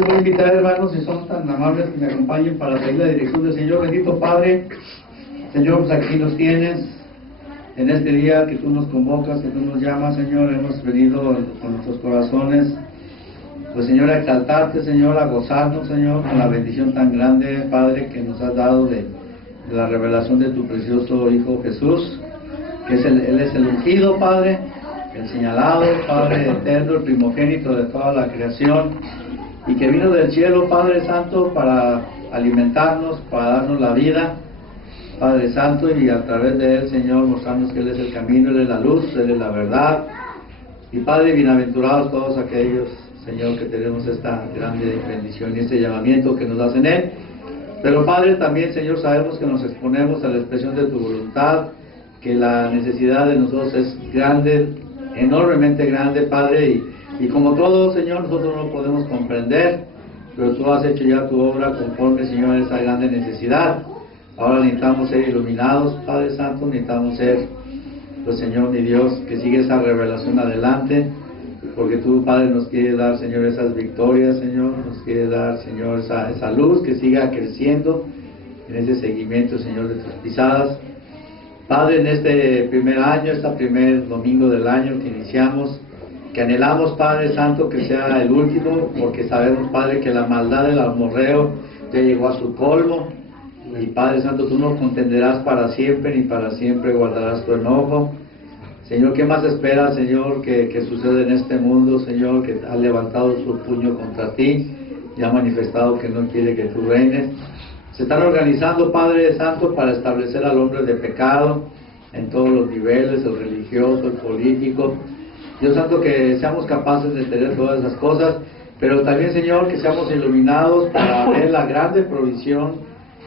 les voy a invitar, hermanos, si son tan amables, que me acompañen para seguir la dirección del Señor. Bendito Padre, Señor, pues aquí nos tienes, en este día que tú nos convocas, que tú nos llamas, Señor. Hemos venido con nuestros corazones, pues, Señor, a exaltarte, Señor, a gozarnos, Señor, con la bendición tan grande, Padre, que nos has dado de la revelación de tu precioso Hijo Jesús, que Él es el ungido, Padre, el señalado, Padre eterno, el primogénito de toda la creación, y que vino del cielo, Padre Santo, para alimentarnos, para darnos la vida, Padre Santo, y a través de Él, Señor, mostrarnos que Él es el camino, Él es la luz, Él es la verdad. Y Padre, bienaventurados todos aquellos, Señor, que tenemos esta grande bendición y este llamamiento que nos das en Él. Pero Padre, también, Señor, sabemos que nos exponemos a la expresión de tu voluntad, que la necesidad de nosotros es grande, enormemente grande, Padre, y como todo, Señor, nosotros no podemos comprender, pero tú has hecho ya tu obra conforme, Señor, a esa grande necesidad. Ahora necesitamos ser iluminados, Padre Santo, necesitamos ser, pues, Señor, mi Dios, que sigue esa revelación adelante, porque tú, Padre, nos quieres dar, Señor, esas victorias, Señor, nos quieres dar, Señor, esa luz que siga creciendo en ese seguimiento, Señor, de tus pisadas. Padre, en este primer año, este primer domingo del año que iniciamos, que anhelamos, Padre Santo, que sea el último, porque sabemos, Padre, que la maldad del amorreo ya llegó a su colmo, y Padre Santo, tú no contenderás para siempre, ni para siempre guardarás tu enojo. Señor, ¿qué más esperas, Señor, que sucede en este mundo, Señor, que ha levantado su puño contra ti y ha manifestado que no quiere que tú reines? Se están organizando, Padre Santo, para establecer al hombre de pecado en todos los niveles, el religioso, el político. Dios Santo, que seamos capaces de tener todas esas cosas, pero también, Señor, que seamos iluminados para ver la grande provisión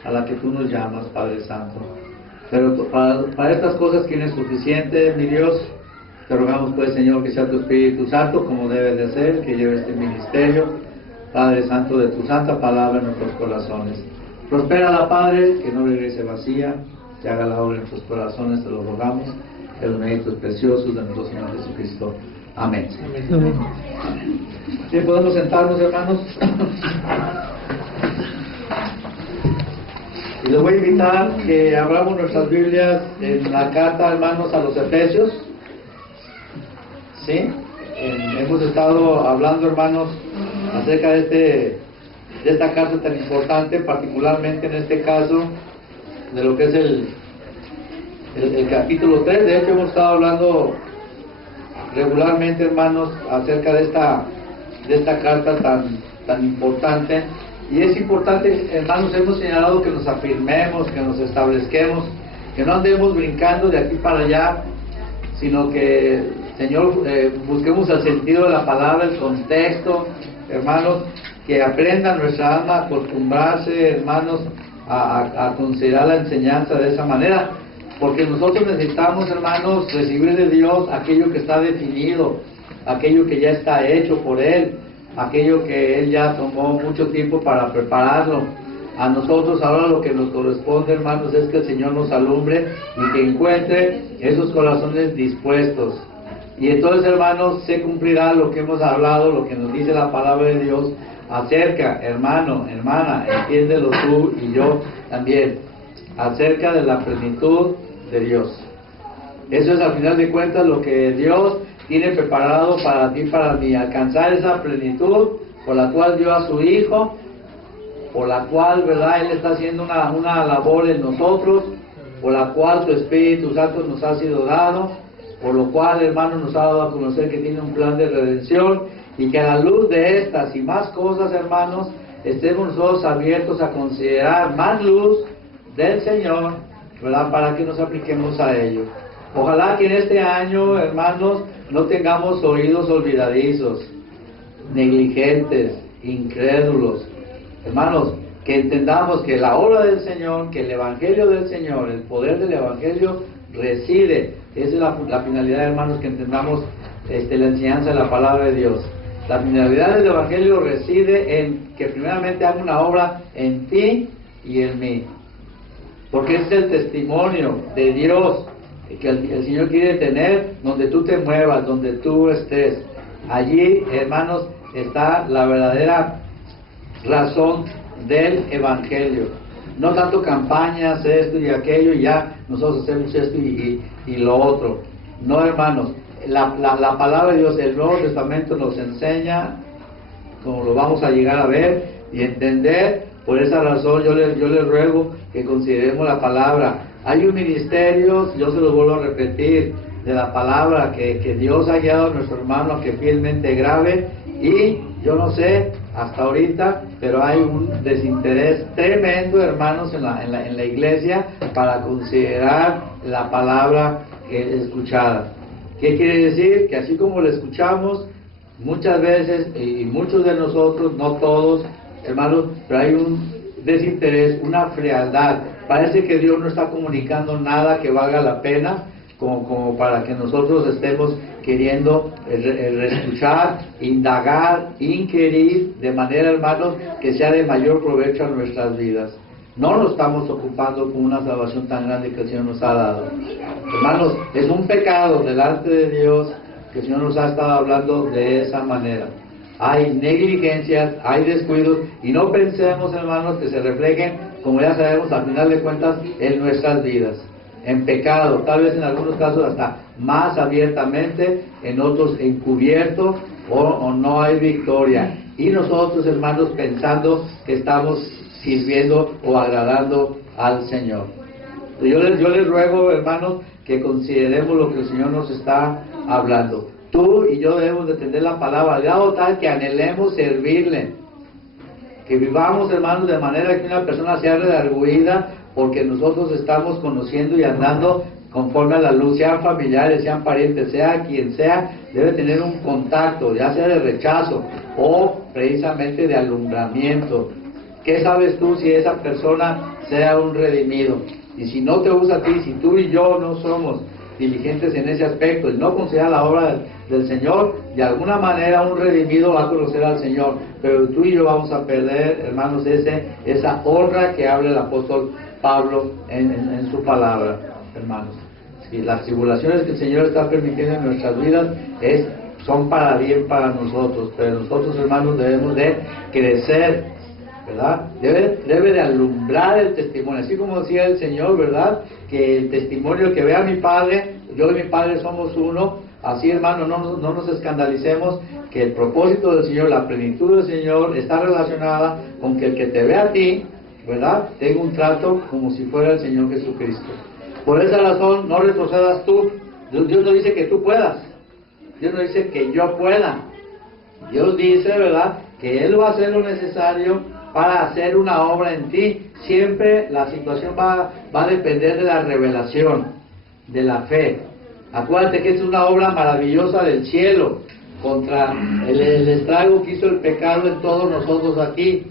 a la que tú nos llamas, Padre Santo. Pero para estas cosas, ¿quién es suficiente, mi Dios? Te rogamos, pues, Señor, que sea tu Espíritu Santo, como debe de ser, que lleve este ministerio, Padre Santo, de tu santa palabra en nuestros corazones. Prospérala, Padre, que no regrese vacía, que haga la obra en nuestros corazones, te lo rogamos, en los méritos preciosos de nuestro Señor Jesucristo. Amén. Amén. Bien, podemos sentarnos, hermanos. Y les voy a invitar que abramos nuestras Biblias en la carta, hermanos, a los Efesios. ¿Sí? Hemos estado hablando, hermanos, acerca de esta carta tan importante, particularmente en este caso, de lo que es el capítulo 3. De hecho, hemos estado hablando regularmente, hermanos, acerca de esta carta tan importante. Y es importante, hermanos, hemos señalado que nos afirmemos, que nos establezquemos, que no andemos brincando de aquí para allá, sino que, Señor, busquemos el sentido de la palabra, el contexto, hermanos, que aprenda nuestra alma a acostumbrarse, hermanos, a considerar la enseñanza de esa manera, porque nosotros necesitamos, hermanos, recibir de Dios aquello que está definido, aquello que ya está hecho por Él, aquello que Él ya tomó mucho tiempo para prepararlo. A nosotros ahora lo que nos corresponde, hermanos, es que el Señor nos alumbre y que encuentre esos corazones dispuestos. Y entonces, hermanos, se cumplirá lo que hemos hablado, lo que nos dice la palabra de Dios acerca, hermano, hermana, entiéndelo tú y yo también, acerca de la plenitud de Dios. Eso es, al final de cuentas, lo que Dios tiene preparado para ti, para mí, alcanzar esa plenitud por la cual dio a su Hijo, por la cual, ¿verdad?, Él está haciendo una labor en nosotros, por la cual su Espíritu Santo nos ha sido dado, por lo cual, hermano, nos ha dado a conocer que tiene un plan de redención, y que a la luz de estas y más cosas, hermanos, estemos nosotros abiertos a considerar más luz del Señor, ¿verdad?, para que nos apliquemos a ello. Ojalá que en este año, hermanos, no tengamos oídos olvidadizos, negligentes, incrédulos. Hermanos, que entendamos que la obra del Señor, que el Evangelio del Señor, el poder del Evangelio reside. Esa es la finalidad, hermanos, que entendamos la enseñanza de la palabra de Dios. La finalidad del Evangelio reside en que primeramente haga una obra en ti y en mí. Porque ese es el testimonio de Dios que el Señor quiere tener donde tú te muevas, donde tú estés. Allí, hermanos, está la verdadera razón del Evangelio. No tanto campañas, esto y aquello, y ya nosotros hacemos esto y lo otro. No, hermanos, la palabra de Dios, el Nuevo Testamento nos enseña, como lo vamos a llegar a ver y entender. Por esa razón yo les ruego que consideremos la palabra. Hay un ministerio, yo se lo vuelvo a repetir, de la palabra que Dios ha guiado a nuestro hermano a que fielmente grabe, y yo no sé hasta ahorita, pero hay un desinterés tremendo, hermanos, en la iglesia para considerar la palabra escuchada. ¿Qué quiere decir? Que así como la escuchamos muchas veces, y muchos de nosotros, no todos, hermanos, pero hay un desinterés, una frialdad. Parece que Dios no está comunicando nada que valga la pena, como para que nosotros estemos queriendo escuchar, indagar, inquirir, de manera, hermanos, que sea de mayor provecho a nuestras vidas. No nos estamos ocupando con una salvación tan grande que el Señor nos ha dado. Hermanos, es un pecado delante de Dios que el Señor nos ha estado hablando de esa manera. Hay negligencias, hay descuidos, y no pensemos, hermanos, que se reflejen, como ya sabemos, al final de cuentas, en nuestras vidas, en pecado, tal vez en algunos casos hasta más abiertamente, en otros encubierto, o no hay victoria. Y nosotros, hermanos, pensando que estamos sirviendo o agradando al Señor. Yo les ruego, hermanos, que consideremos lo que el Señor nos está hablando. Tú y yo debemos de entender la palabra, de grado tal que anhelemos servirle. Que vivamos, hermanos, de manera que una persona sea redarguida porque nosotros estamos conociendo y andando conforme a la luz, sean familiares, sean parientes, sea quien sea, debe tener un contacto, ya sea de rechazo o precisamente de alumbramiento. ¿Qué sabes tú si esa persona sea un redimido? Y si no te usa a ti, si tú y yo no somos diligentes en ese aspecto y no considera la obra del Señor, de alguna manera un redimido va a conocer al Señor, pero tú y yo vamos a perder, hermanos, esa honra que habla el apóstol Pablo en su palabra, hermanos. Y las tribulaciones que el Señor está permitiendo en nuestras vidas son para bien para nosotros, pero nosotros, hermanos, debemos de crecer, ¿verdad? Debe de alumbrar el testimonio, así como decía el Señor, ¿verdad? Que el testimonio que vea a mi Padre, yo y mi Padre somos uno. Así, hermano, no nos escandalicemos, que el propósito del Señor, la plenitud del Señor está relacionada con que el que te vea a ti, ¿verdad?, tenga un trato como si fuera el Señor Jesucristo. Por esa razón, no retrocedas tú. Dios no dice que tú puedas, Dios no dice que yo pueda. Dios dice, ¿verdad?, que Él va a hacer lo necesario para hacer una obra en ti. Siempre la situación va a depender de la revelación, de la fe. Acuérdate que es una obra maravillosa del cielo contra el estrago que hizo el pecado en todos nosotros aquí.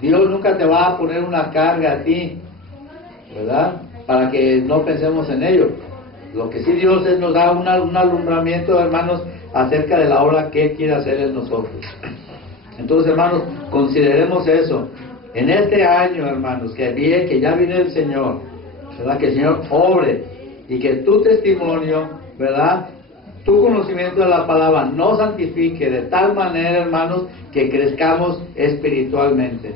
Dios nunca te va a poner una carga a ti, ¿verdad?, para que no pensemos en ello. Lo que sí Dios nos da un alumbramiento, hermanos, acerca de la obra que Él quiere hacer en nosotros. Entonces, hermanos, consideremos eso. En este año, hermanos, que ya viene el Señor, ¿verdad?, que el Señor obre y que tu testimonio, ¿verdad?, tu conocimiento de la palabra nos santifique de tal manera, hermanos, que crezcamos espiritualmente,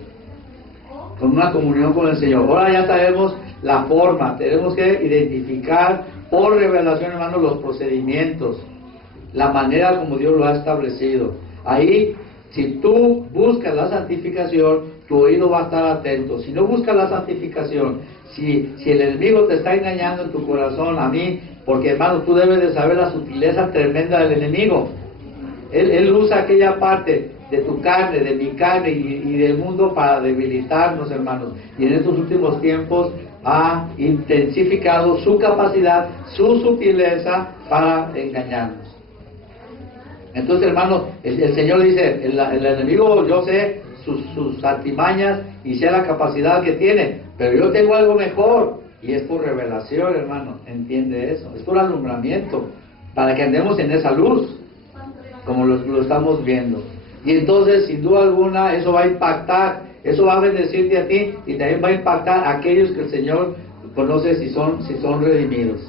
con una comunión con el Señor. Ahora ya sabemos la forma, tenemos que identificar por revelación, hermanos, los procedimientos, la manera como Dios lo ha establecido. Ahí, si tú buscas la santificación, tu oído va a estar atento. Si no buscas la santificación, si el enemigo te está engañando en tu corazón, a mí, porque, hermano, tú debes de saber la sutileza tremenda del enemigo. Él usa aquella parte de tu carne, de mi carne y del mundo para debilitarnos, hermanos. Y en estos últimos tiempos ha intensificado su capacidad, su sutileza para engañarnos. Entonces, hermanos, el Señor dice, el enemigo, yo sé sus artimañas y sé la capacidad que tiene, pero yo tengo algo mejor, y es por revelación, hermano. ¿Entiende eso? Es por alumbramiento, para que andemos en esa luz, como lo estamos viendo. Y entonces, sin duda alguna, eso va a impactar, eso va a bendecirte a ti, y también va a impactar a aquellos que el Señor conoce si son redimidos.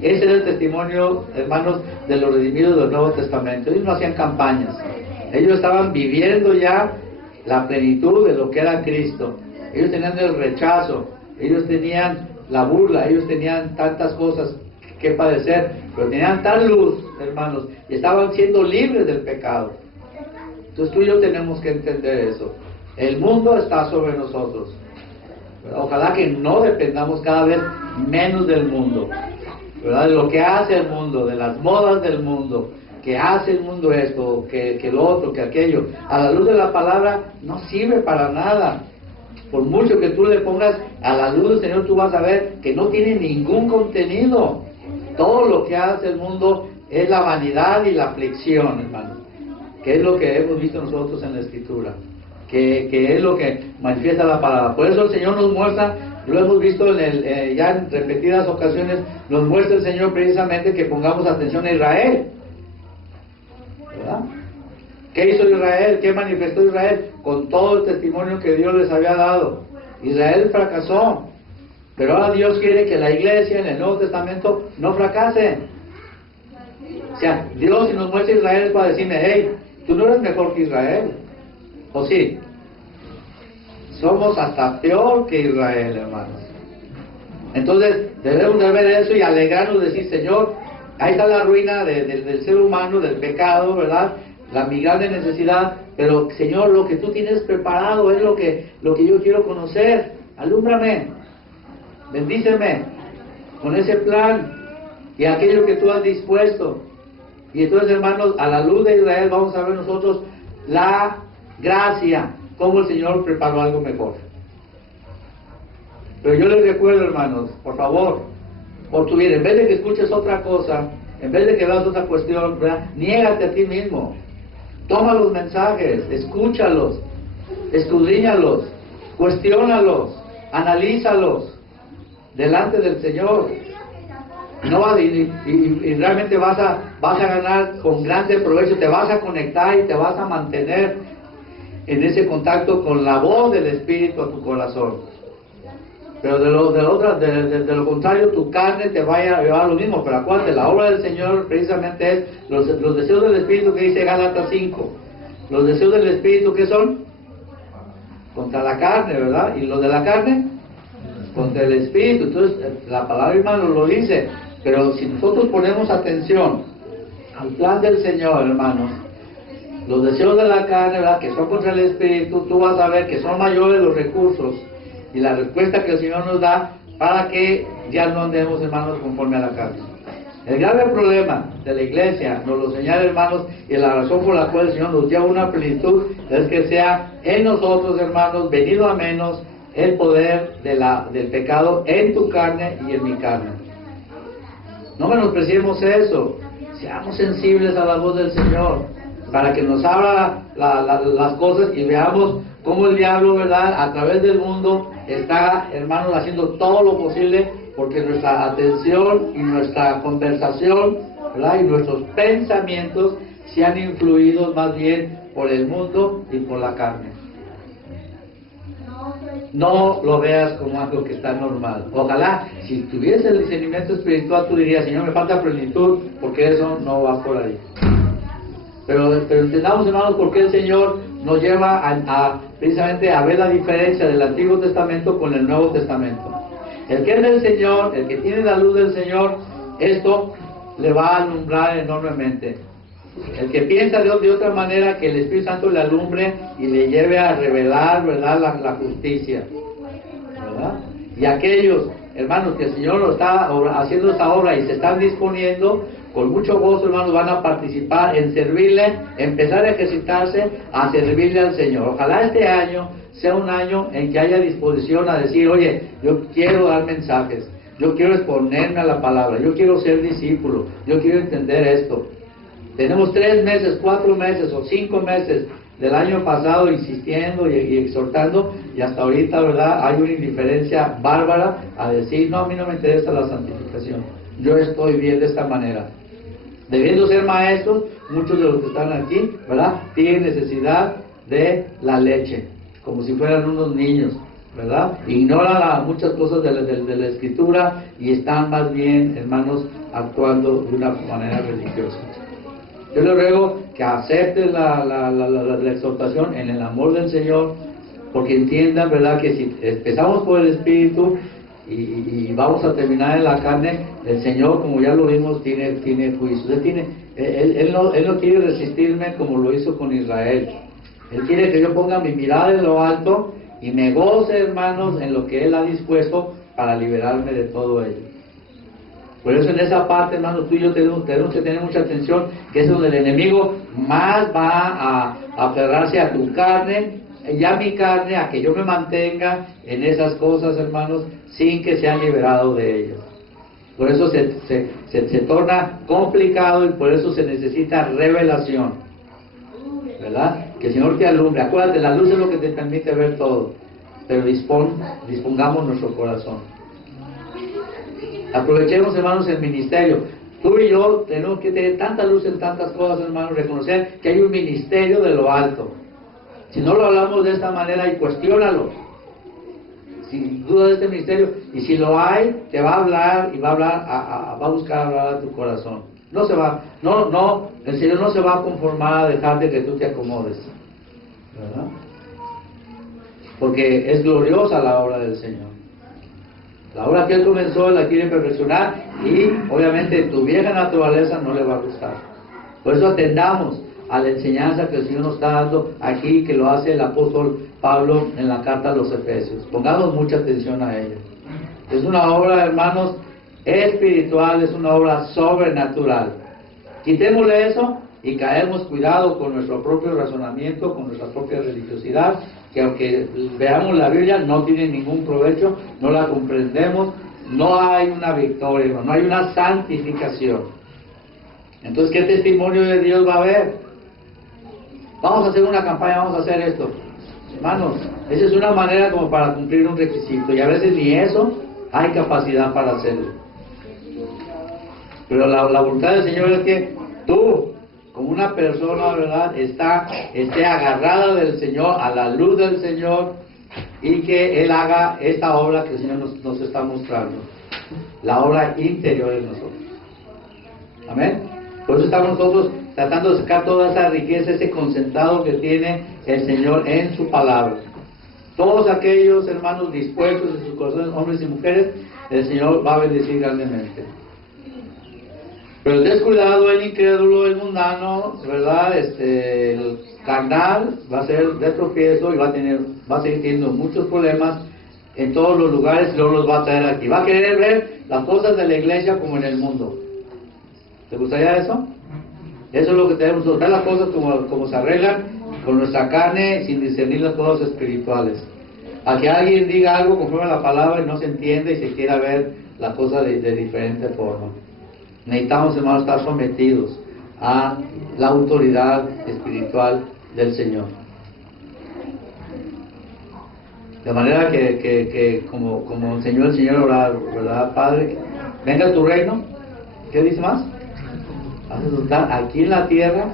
Ese es el testimonio, hermanos, de los redimidos del Nuevo Testamento. Ellos no hacían campañas, ellos estaban viviendo ya la plenitud de lo que era Cristo. Ellos tenían el rechazo, ellos tenían la burla, ellos tenían tantas cosas que padecer, pero tenían tal luz, hermanos, y estaban siendo libres del pecado. Entonces tú y yo tenemos que entender eso. El mundo está sobre nosotros. Ojalá que no dependamos cada vez menos del mundo, ¿verdad? De lo que hace el mundo, de las modas del mundo, que hace el mundo esto, que lo otro, que aquello. A la luz de la palabra no sirve para nada. Por mucho que tú le pongas a la luz del Señor, tú vas a ver que no tiene ningún contenido. Todo lo que hace el mundo es la vanidad y la aflicción, hermano, que es lo que hemos visto nosotros en la Escritura, que es lo que manifiesta la palabra. Por eso el Señor nos muestra, lo hemos visto ya en repetidas ocasiones, nos muestra el Señor precisamente que pongamos atención a Israel, ¿verdad? ¿Qué hizo Israel? ¿Qué manifestó Israel? Con todo el testimonio que Dios les había dado. Israel fracasó, pero ahora Dios quiere que la iglesia en el Nuevo Testamento no fracase. O sea, Dios, si nos muestra Israel, es para decirme, hey, tú no eres mejor que Israel. ¿O sí? Somos hasta peor que Israel, hermanos. Entonces, debemos de ver eso y alegrarnos, decir, Señor, ahí está la ruina del ser humano, del pecado, ¿verdad? La mi grande necesidad, pero Señor, lo que tú tienes preparado es lo que yo quiero conocer. Alúmbrame, bendíceme con ese plan y aquello que tú has dispuesto. Y entonces, hermanos, a la luz de Israel vamos a ver nosotros la gracia, cómo el Señor preparó algo mejor. Pero yo les recuerdo, hermanos, por favor, por tu vida, en vez de que escuches otra cosa, en vez de que veas otra cuestión, ¿verdad? Niégate a ti mismo. Toma los mensajes, escúchalos, escudriñalos, cuestiónalos, analízalos delante del Señor. No, y realmente vas a ganar con grande provecho, te vas a conectar y te vas a mantener en ese contacto con la voz del Espíritu a tu corazón. Pero de lo contrario, tu carne te vaya a llevar lo mismo. Pero acuérdate, la obra del Señor precisamente es los deseos del Espíritu, que dice Gálatas 5. Los deseos del Espíritu, ¿qué son? Contra la carne, ¿verdad? Y los de la carne, contra el Espíritu. Entonces, la palabra, hermano, lo dice. Pero si nosotros ponemos atención al plan del Señor, hermanos, los deseos de la carne, ¿verdad?, que son contra el Espíritu, tú vas a ver que son mayores los recursos y la respuesta que el Señor nos da para que ya no andemos, hermanos, conforme a la carne. El grave problema de la iglesia, nos lo señala, hermanos, y la razón por la cual el Señor nos lleva una plenitud es que sea en nosotros, hermanos, venido a menos el poder del pecado en tu carne y en mi carne. No menospreciemos eso, seamos sensibles a la voz del Señor, para que nos abra las cosas y veamos cómo el diablo, ¿verdad?, a través del mundo está, hermanos, haciendo todo lo posible porque nuestra atención y nuestra conversación, ¿verdad?, y nuestros pensamientos sean influidos más bien por el mundo y por la carne. No lo veas como algo que está normal. Ojalá, si tuviese el discernimiento espiritual, tú dirías, Señor, me falta plenitud, porque eso no va por ahí. Pero entendamos, hermanos, por qué el Señor nos lleva precisamente a ver la diferencia del Antiguo Testamento con el Nuevo Testamento. El que es del Señor, el que tiene la luz del Señor, esto le va a alumbrar enormemente. El que piensa de otra manera, que el Espíritu Santo le alumbre y le lleve a revelar, ¿verdad?, la justicia, ¿verdad? Y aquellos, hermanos, que el Señor lo está haciendo esta obra y se están disponiendo, con mucho gozo, hermanos, van a participar en servirle, empezar a ejercitarse, a servirle al Señor. Ojalá este año sea un año en que haya disposición a decir, oye, yo quiero dar mensajes, yo quiero exponerme a la palabra, yo quiero ser discípulo, yo quiero entender esto. Tenemos 3 meses, 4 meses o 5 meses del año pasado insistiendo y exhortando, y hasta ahorita, ¿verdad?, hay una indiferencia bárbara a decir, no, a mí no me interesa la santificación, yo estoy bien de esta manera. Debiendo ser maestros, muchos de los que están aquí, ¿verdad?, tienen necesidad de la leche, como si fueran unos niños, ¿verdad? Ignoran muchas cosas de la Escritura y están más bien, hermanos, actuando de una manera religiosa. Yo le ruego que acepten la exhortación en el amor del Señor, porque entiendan, ¿verdad?, que si empezamos por el Espíritu y vamos a terminar en la carne, el Señor, como ya lo vimos, tiene juicio. Él no quiere resistirme como lo hizo con Israel. Él quiere que yo ponga mi mirada en lo alto y me goce, hermanos, en lo que Él ha dispuesto para liberarme de todo ello. Por eso en esa parte, hermanos, tú y yo tenemos que tener mucha atención, que es donde el enemigo más va a aferrarse a tu carne, y a mi carne, a que yo me mantenga en esas cosas, hermanos, sin que sea liberado de ellas. Por eso se torna complicado y por eso se necesita revelación, ¿verdad? Que el Señor te alumbre. Acuérdate, la luz es lo que te permite ver todo, pero dispongamos nuestro corazón. Aprovechemos, hermanos, el ministerio. Tú y yo tenemos que tener tanta luz en tantas cosas, hermanos, reconocer que hay un ministerio de lo alto. Si no lo hablamos de esta manera, y cuestiónalo. Si dudas de este ministerio, y si lo hay, te va a hablar y va a hablar, va a buscar hablar a tu corazón. El Señor no se va a conformar a dejarte que tú te acomodes, ¿verdad? Porque es gloriosa la obra del Señor. La obra que Él comenzó, Él la quiere perfeccionar, y obviamente tu vieja naturaleza no le va a gustar. Por eso atendamos a la enseñanza que el Señor nos está dando aquí, que lo hace el apóstol Pablo en la carta a los Efesios. Pongamos mucha atención a ella. Es una obra, hermanos, espiritual, es una obra sobrenatural. Quitémosle eso y caemos, cuidado, con nuestro propio razonamiento, con nuestra propia religiosidad, que aunque veamos la Biblia no tiene ningún provecho, no la comprendemos, no hay una victoria, no hay una santificación. Entonces, ¿qué testimonio de Dios va a haber? Vamos a hacer una campaña, vamos a hacer esto. Hermanos, esa es una manera como para cumplir un requisito, y a veces ni eso hay capacidad para hacerlo. Pero la voluntad del Señor es que tú, como una persona, ¿verdad?, esté agarrada del Señor, a la luz del Señor, y que Él haga esta obra que el Señor nos está mostrando, la obra interior de nosotros. Amén. Por eso estamos nosotros tratando de sacar toda esa riqueza, ese concentrado que tiene el Señor en su palabra. Todos aquellos hermanos dispuestos en sus corazones, hombres y mujeres, el Señor va a bendecir grandemente. Pero el descuidado, el incrédulo, el mundano, ¿verdad?, el carnal, va a ser de tropiezo y va a seguir teniendo muchos problemas en todos los lugares, y luego los va a traer aquí. Va a querer ver las cosas de la iglesia como en el mundo. ¿Te gustaría eso? Eso es lo que tenemos, notar las cosas como se arreglan con nuestra carne, sin discernir las cosas espirituales. A que alguien diga algo conforme a la palabra y no se entienda y se quiera ver las cosas de diferente forma. Necesitamos, hermanos, estar sometidos a la autoridad espiritual del Señor. De manera que como enseñó el Señor a orar, ¿verdad, Padre? Venga tu reino. ¿Qué dice más? Hace resultar aquí en la tierra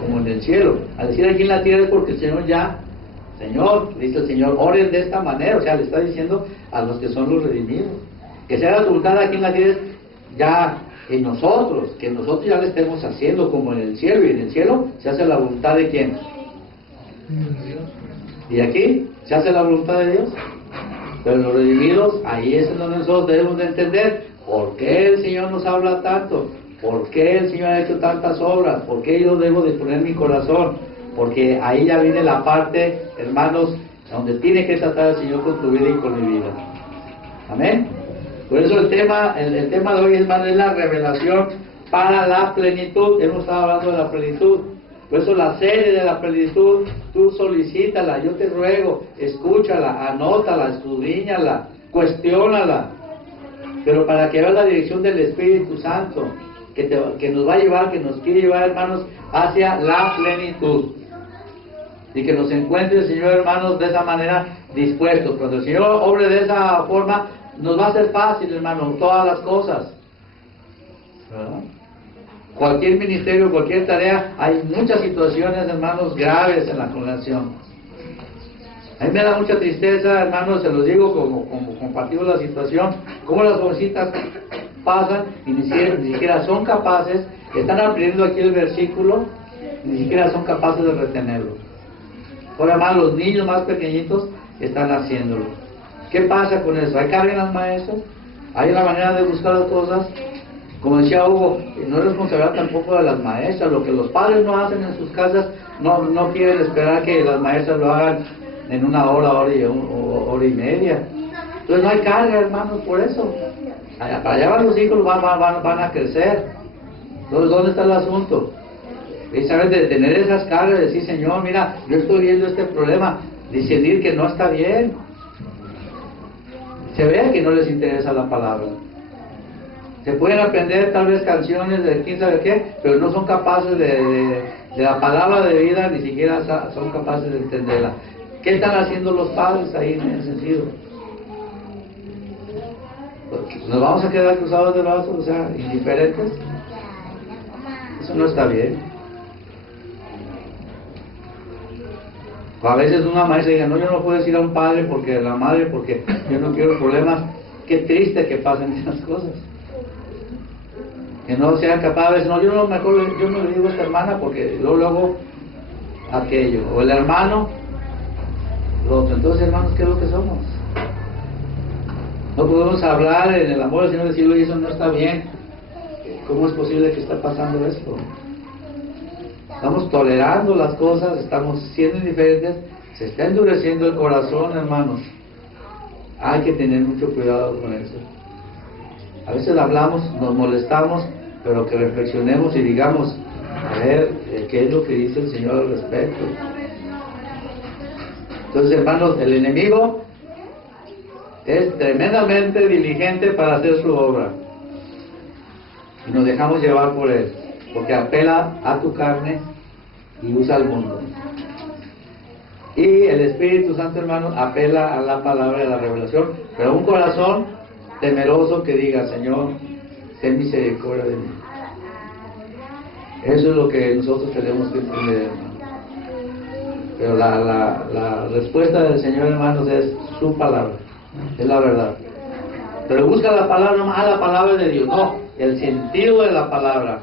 como en el cielo. Al decir aquí en la tierra es porque el Señor dice el Señor, oren de esta manera. O sea, le está diciendo a los que son los redimidos, que se haga su voluntad aquí en la tierra, ya en nosotros, que nosotros ya le estemos haciendo como en el cielo. Y en el cielo se hace la voluntad de ¿quién? Y aquí se hace la voluntad de Dios. Pero los redimidos, ahí es donde nosotros debemos de entender por qué el Señor nos habla tanto, por qué el Señor ha hecho tantas obras, por qué yo debo de poner mi corazón, porque ahí ya viene la parte, hermanos, donde tiene que tratar el Señor con tu vida y con mi vida. Amén. Por eso el tema de hoy, hermano, es la revelación para la plenitud. Hemos estado hablando de la plenitud. Por eso la serie de la plenitud, tú solicítala, yo te ruego, escúchala, anótala, escudriñala, cuestiónala. Pero para que veas la dirección del Espíritu Santo, que nos va a llevar, que nos quiere llevar, hermanos, hacia la plenitud. Y que nos encuentre el Señor, hermanos, de esa manera dispuestos. Cuando el Señor obre de esa forma, nos va a ser fácil, hermano, todas las cosas, ¿verdad? Cualquier ministerio, cualquier tarea, hay muchas situaciones, hermanos, graves en la congregación. A mí me da mucha tristeza, hermanos, se los digo como compartimos la situación, como las jovencitas pasan y ni siquiera son capaces, están aprendiendo aquí el versículo, ni siquiera son capaces de retenerlo. Ahora más los niños más pequeñitos están haciéndolo. ¿Qué pasa con eso? ¿Hay carga en las maestras? ¿Hay una manera de buscar las cosas? Como decía Hugo, no es responsabilidad tampoco de las maestras. Lo que los padres no hacen en sus casas, no quieren esperar que las maestras lo hagan en una hora y media. Entonces no hay carga, hermanos, por eso. Para allá van los hijos, van a crecer. Entonces, ¿dónde está el asunto? Precisamente de tener esas cargas, de decir, Señor, mira, yo estoy viendo este problema, discernir que no está bien. Se ve que no les interesa la palabra. Se pueden aprender tal vez canciones de quién sabe qué, pero no son capaces de la palabra de vida, ni siquiera son capaces de entenderla. ¿Qué están haciendo los padres ahí en ese sentido? ¿Nos vamos a quedar cruzados de brazos, o sea, indiferentes? Eso no está bien. O a veces una maestra dice, no, yo no puedo decir a un padre porque la madre, porque yo no quiero problemas. Qué triste que pasen esas cosas. Que no sean capaces, no, yo no le digo a esta hermana porque luego aquello, o el hermano, lo otro. Entonces, hermanos, ¿qué es lo que somos? No podemos hablar en el amor del Señor, decirlo, y eso no está bien. ¿Cómo es posible que está pasando esto? Estamos tolerando las cosas, estamos siendo indiferentes, se está endureciendo el corazón, hermanos. Hay que tener mucho cuidado con eso. A veces hablamos, nos molestamos, pero que reflexionemos y digamos, a ver, ¿qué es lo que dice el Señor al respecto? Entonces, hermanos, el enemigo es tremendamente diligente para hacer su obra. Y nos dejamos llevar por él, porque apela a tu carne y usa el mundo. Y el Espíritu Santo, hermano, apela a la palabra de la revelación, pero un corazón temeroso que diga, Señor, ten misericordia de mí. Eso es lo que nosotros tenemos que entender, hermano. Pero la respuesta del Señor, hermanos, es su palabra, es la verdad. Pero busca la palabra, no más la palabra de Dios, no, el sentido de la palabra,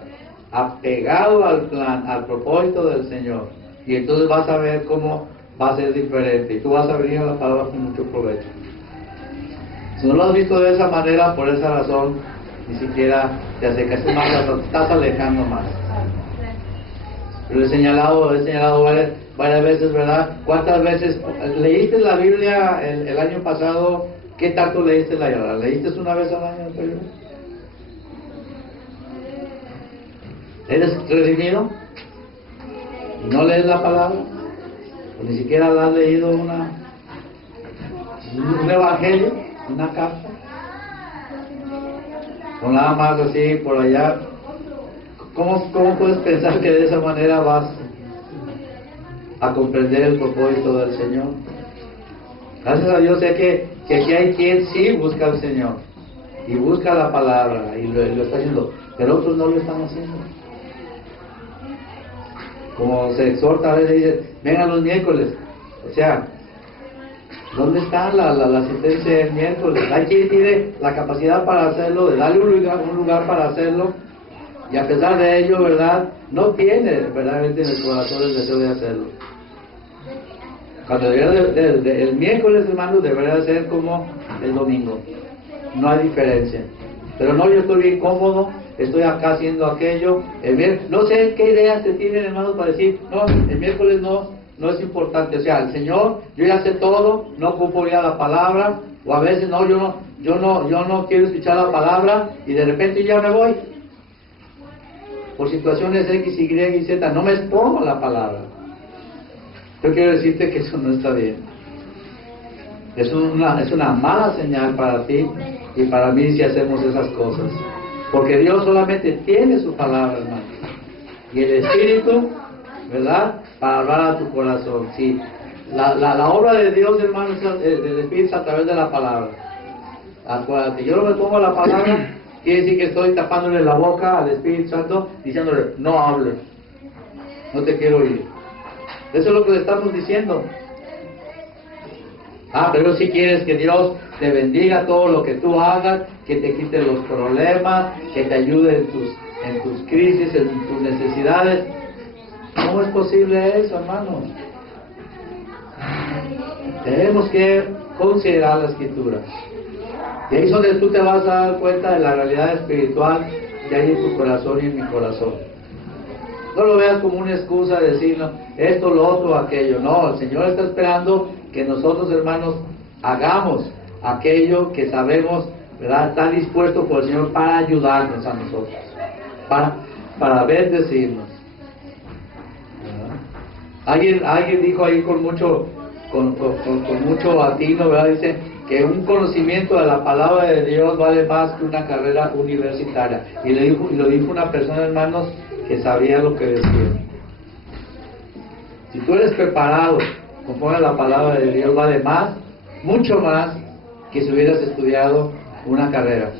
apegado al plan, al propósito del Señor. Y entonces vas a ver cómo va a ser diferente y tú vas a venir a la palabra con mucho provecho. Si no lo has visto de esa manera, por esa razón, ni siquiera te acercaste más, te estás alejando más. Pero he señalado varias veces, ¿verdad? ¿Cuántas veces leíste la Biblia el año pasado? ¿Qué tanto leíste la Biblia? ¿Leíste una vez al año? ¿Eres redimido? ¿Y no lees la palabra? ¿O ni siquiera la has leído un evangelio? ¿Una carta? O nada más así por allá. ¿Cómo puedes pensar que de esa manera vas a comprender el propósito del Señor? Gracias a Dios sé que aquí hay quien sí busca al Señor y busca la palabra y lo está haciendo, pero otros no lo están haciendo. Como se exhorta a veces, dice, vengan los miércoles. O sea, ¿dónde está la sentencia del miércoles? Hay quien tiene la capacidad para hacerlo, de darle un lugar para hacerlo, y a pesar de ello, ¿verdad? No tiene verdaderamente en el corazón el deseo de hacerlo. Cuando el miércoles, hermanos, debería ser como el domingo. No hay diferencia. Pero no, yo estoy bien cómodo, estoy acá haciendo aquello. No sé qué ideas se tienen, hermanos, para decir, no, el miércoles no es importante. O sea, el Señor, yo ya sé todo, no ocupo ya la palabra, o a veces no, yo no quiero escuchar la palabra y de repente ya me voy. Por situaciones X, Y y Z, no me expongo la palabra. Yo quiero decirte que eso no está bien. Es una mala señal para ti y para mí si hacemos esas cosas. Porque Dios solamente tiene su palabra, hermano. Y el Espíritu, ¿verdad? Para hablar a tu corazón. Sí, la obra de Dios, hermano, del Espíritu a través de la palabra. Acuérdate, yo no me pongo la palabra, quiere decir que estoy tapándole la boca al Espíritu Santo, diciéndole, no hables, no te quiero oír. Eso es lo que le estamos diciendo. Pero si quieres que Dios te bendiga todo lo que tú hagas, que te quite los problemas, que te ayude en tus crisis, en tus necesidades. ¿Cómo es posible eso, hermano? Tenemos que considerar la Escritura. Y ahí es donde tú te vas a dar cuenta de la realidad espiritual que hay en tu corazón y en mi corazón. No lo veas como una excusa de decir, no, esto, lo otro, aquello. No, el Señor está esperando que nosotros, hermanos, hagamos aquello que sabemos, ¿verdad? Está dispuesto por el Señor para ayudarnos a nosotros, para bendecirnos. Alguien dijo ahí con mucho atino, ¿verdad? Dice que un conocimiento de la palabra de Dios vale más que una carrera universitaria. Y lo dijo una persona, hermanos, que sabía lo que decía. Si tú eres preparado conforme a la palabra de Dios, vale más, mucho más, que si hubieras estudiado una carrera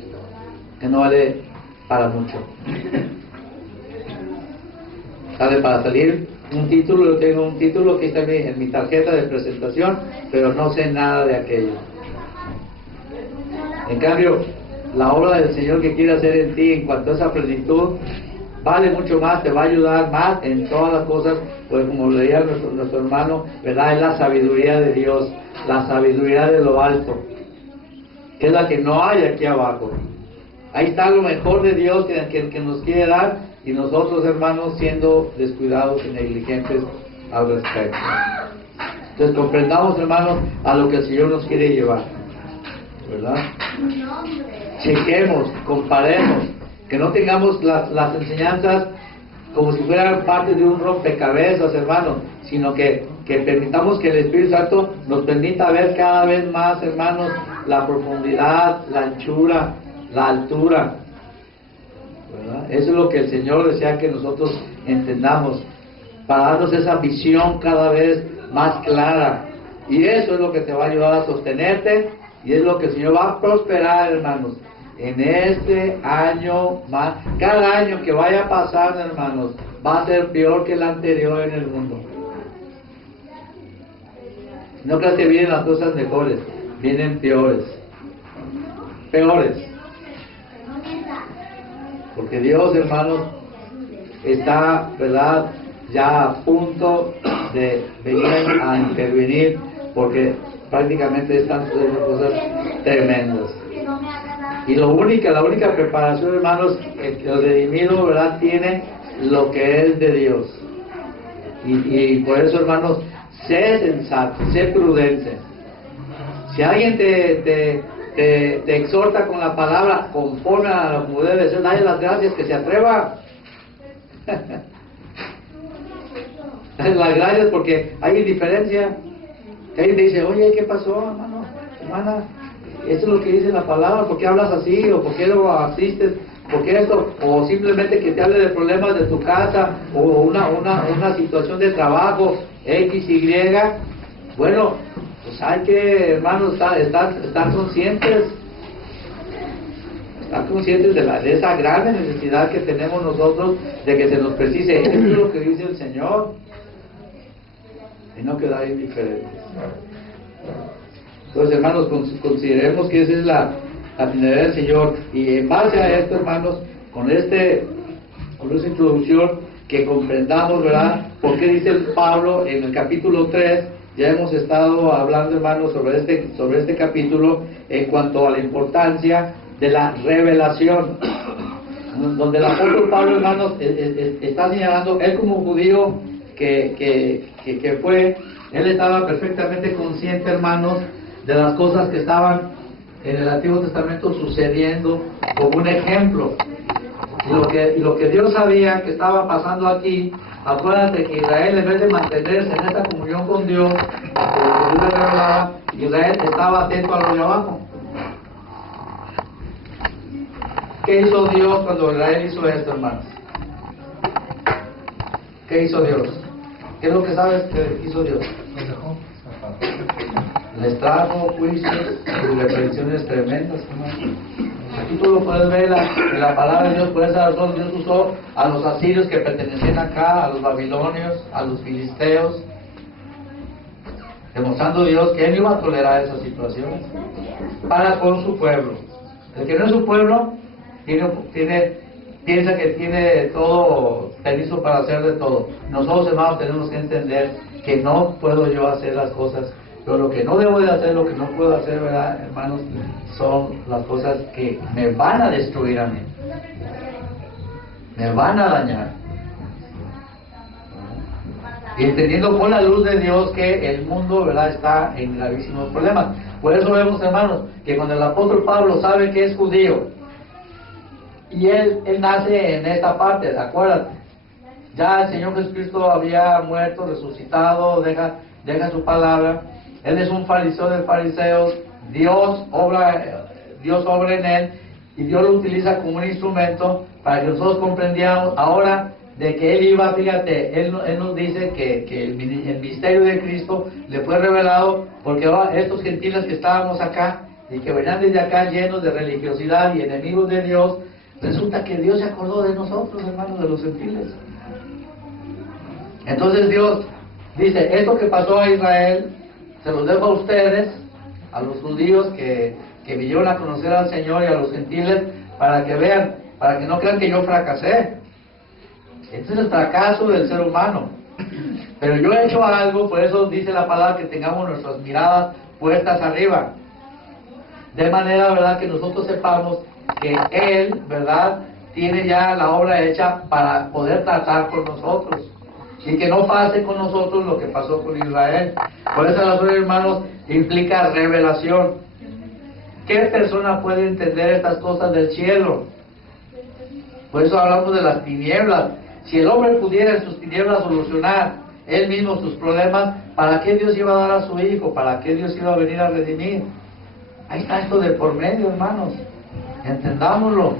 que no vale para mucho. Sale para salir un título. Yo tengo un título que está en mi tarjeta de presentación, pero no sé nada de aquello. En cambio, la obra del Señor que quiere hacer en ti en cuanto a esa plenitud vale mucho más, te va a ayudar más en todas las cosas, pues como leía nuestro hermano, ¿verdad? Es la sabiduría de Dios, la sabiduría de lo alto, que es la que no hay aquí abajo. Ahí está lo mejor de Dios que nos quiere dar, y nosotros, hermanos, siendo descuidados y negligentes al respecto. Entonces comprendamos, hermanos, a lo que el Señor nos quiere llevar, ¿verdad? Chequemos, comparemos, que no tengamos las enseñanzas como si fueran parte de un rompecabezas, hermanos, sino que permitamos que el Espíritu Santo nos permita ver cada vez más, hermanos, la profundidad, la anchura, la altura, ¿verdad? Eso es lo que el Señor desea que nosotros entendamos, para darnos esa visión cada vez más clara. Y eso es lo que te va a ayudar a sostenerte, y es lo que el Señor va a prosperar, hermanos, en este año más. Cada año que vaya pasando, hermanos, va a ser peor que el anterior en el mundo. No creas que vienen las cosas mejores, vienen peores. Porque Dios, hermanos, está, ¿verdad?, ya a punto de venir a intervenir, porque prácticamente están sucediendo cosas tremendas. Y la única preparación, hermanos, el redimido, ¿verdad?, tiene lo que es de Dios. Y por eso, hermanos, sé sensato, sé prudente. Si alguien te exhorta con la palabra conforme a lo que debe ser, dale las gracias, que se atreva. Dale las gracias, porque hay indiferencia. Que alguien te dice, oye, ¿qué pasó, hermano, hermana? Esto es lo que dice la palabra, ¿por qué hablas así? ¿O por qué lo asistes? ¿Por qué esto? O simplemente que te hable de problemas de tu casa, o una situación de trabajo, X, Y. Bueno, pues hay que, hermanos, estar conscientes. Estar conscientes de esa gran necesidad que tenemos nosotros de que se nos precise. Esto es lo que dice el Señor. Y no quedar indiferentes. Entonces, hermanos, consideremos que esa es la finalidad del Señor. Y en base a esto, hermanos, con esta introducción, que comprendamos, ¿verdad?, por qué dice Pablo en el capítulo 3. Ya hemos estado hablando, hermanos, sobre este capítulo en cuanto a la importancia de la revelación, donde el apóstol Pablo, hermanos, está señalando, él como judío que fue, él estaba perfectamente consciente, hermanos, de las cosas que estaban en el Antiguo Testamento sucediendo como un ejemplo. Y lo que Dios sabía que estaba pasando aquí, acuérdate que Israel, en vez de mantenerse en esta comunión con Dios, porque Dios le revelaba, Israel estaba atento a lo de abajo. ¿Qué hizo Dios cuando Israel hizo esto, hermanos? ¿Qué hizo Dios? ¿Qué es lo que sabes que hizo Dios? Les trajo juicios y reprensiones tremendas, hermanos. Aquí tú lo puedes ver en la palabra de Dios. Por esa razón Dios usó a los asirios que pertenecían acá, a los babilonios, a los filisteos, demostrando Dios que Él iba a tolerar esas situaciones para con su pueblo. El que no es su pueblo piensa que tiene todo permiso para hacer de todo. Nosotros, hermanos, tenemos que entender que no puedo yo hacer las cosas, pero lo que no debo de hacer, lo que no puedo hacer, ¿verdad, hermanos? Son las cosas que me van a destruir a mí, me van a dañar. Y entendiendo con la luz de Dios que el mundo, ¿verdad?, está en gravísimos problemas. Por eso vemos, hermanos, que cuando el apóstol Pablo sabe que es judío, y él nace en esta parte, acuérdate, ya el Señor Jesucristo había muerto, resucitado, deja su palabra, él es un fariseo de fariseos, Dios obra en él, y Dios lo utiliza como un instrumento para que nosotros comprendamos ahora de que él iba, fíjate, él nos dice que el misterio de Cristo le fue revelado, porque ahora estos gentiles que estábamos acá, y que venían desde acá llenos de religiosidad y enemigos de Dios, resulta que Dios se acordó de nosotros, hermanos, de los gentiles. Entonces Dios dice, esto que pasó a Israel, se los dejo a ustedes, a los judíos que vinieron a conocer al Señor, y a los gentiles, para que vean, para que no crean que yo fracasé. Este es el fracaso del ser humano. Pero yo he hecho algo, por eso dice la palabra que tengamos nuestras miradas puestas arriba. De manera, ¿verdad?, que nosotros sepamos que Él, ¿verdad?, tiene ya la obra hecha para poder tratar con nosotros. Y que no pase con nosotros lo que pasó con Israel. Por eso, las hermanos, implica revelación. ¿Qué persona puede entender estas cosas del cielo? Por eso hablamos de las tinieblas. Si el hombre pudiera en sus tinieblas solucionar él mismo sus problemas, ¿para qué Dios iba a dar a su Hijo? ¿Para qué Dios iba a venir a redimir? Ahí está esto de por medio, hermanos. Entendámoslo.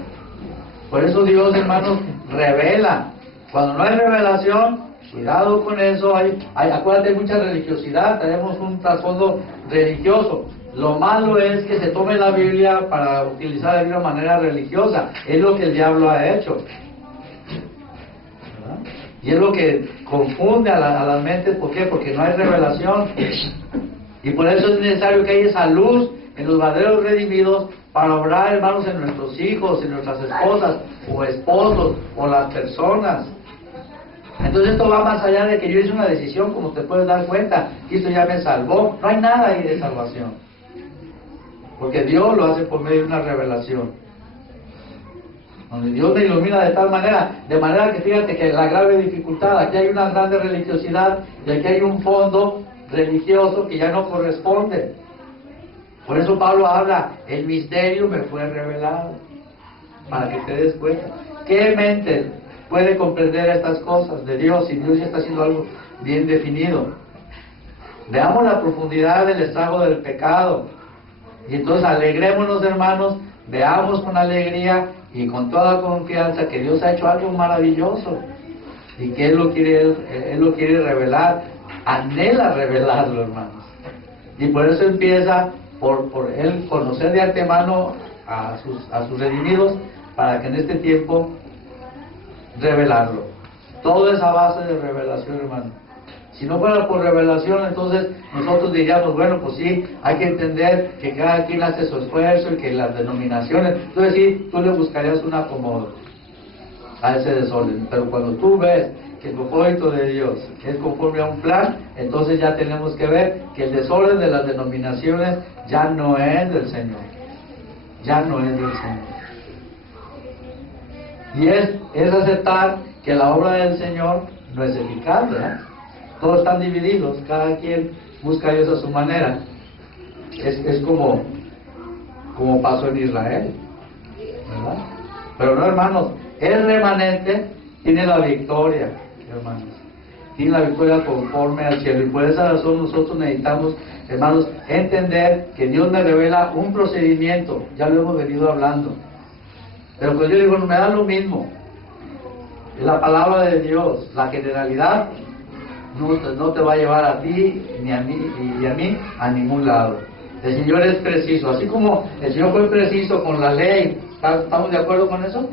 Por eso Dios, hermanos, revela. Cuando no hay revelación, cuidado con eso. Acuérdate, hay mucha religiosidad. Tenemos un trasfondo religioso. Lo malo es que se tome la Biblia para utilizarla de una manera religiosa. Es lo que el diablo ha hecho. Y es lo que confunde a las mentes. ¿Por qué? Porque no hay revelación. Y por eso es necesario que haya esa luz en los verdaderos redimidos para obrar, hermanos, en nuestros hijos, en nuestras esposas o esposos o las personas. Entonces esto va más allá de que yo hice una decisión, como te puedes dar cuenta, y esto ya me salvó. No hay nada ahí de salvación, porque Dios lo hace por medio de una revelación, donde Dios me ilumina de manera que fíjate que la grave dificultad, aquí hay una grande religiosidad y aquí hay un fondo religioso que ya no corresponde. Por eso Pablo habla, el misterio me fue revelado, para que te des cuenta. ¿Qué mente puede comprender estas cosas de Dios si Dios ya está haciendo algo bien definido? Veamos la profundidad del estrago del pecado, y entonces alegrémonos, hermanos, veamos con alegría y con toda confianza que Dios ha hecho algo maravilloso y que Él lo quiere revelar, anhela revelarlo, hermanos. Y por eso empieza por Él conocer de antemano a sus redimidos, para que en este tiempo revelarlo. Todo es a base de revelación, hermano. Si no fuera por revelación, entonces nosotros diríamos, bueno, pues sí, hay que entender que cada quien hace su esfuerzo y que las denominaciones, entonces sí, tú le buscarías un acomodo a ese desorden. Pero cuando tú ves que el propósito de Dios es conforme a un plan, entonces ya tenemos que ver que el desorden de las denominaciones ya no es del Señor. Ya no es del Señor. Y es aceptar que la obra del Señor no es eficaz, ¿verdad? Todos están divididos, cada quien busca a Dios a su manera. Es como pasó en Israel, ¿verdad? Pero no, hermanos, el remanente tiene la victoria, hermanos. Tiene la victoria conforme al cielo. Y por esa razón nosotros necesitamos, hermanos, entender que Dios me revela un procedimiento. Ya lo hemos venido hablando. Pero pues yo digo, no me da lo mismo. Es la palabra de Dios, la generalidad no te va a llevar a ti ni a mí y a mí a ningún lado. El Señor es preciso, así como el Señor fue preciso con la ley. ¿Estamos de acuerdo con eso?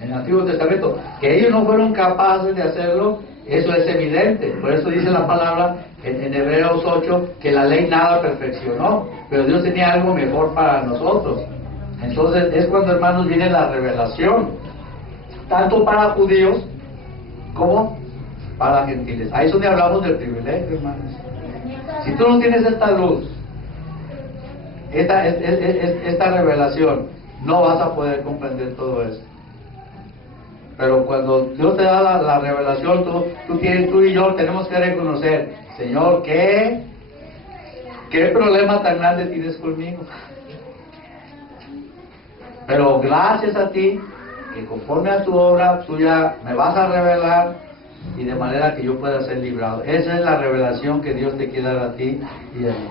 En el Antiguo Testamento, que ellos no fueron capaces de hacerlo, Eso es evidente. Por eso dice la palabra en Hebreos 8 que la ley nada perfeccionó, pero Dios tenía algo mejor para nosotros. Entonces es cuando, hermanos, viene la revelación, tanto para judíos como para gentiles. Ahí es donde hablamos del privilegio, hermanos. Si tú no tienes esta luz, esta revelación, no vas a poder comprender todo eso. Pero cuando Dios te da la revelación, tú y yo tenemos que reconocer, Señor, ¿qué problema tan grande tienes conmigo? Pero gracias a ti, que conforme a tu obra, tú ya me vas a revelar, y de manera que yo pueda ser librado. Esa es la revelación que Dios te quiere dar a ti y a mí.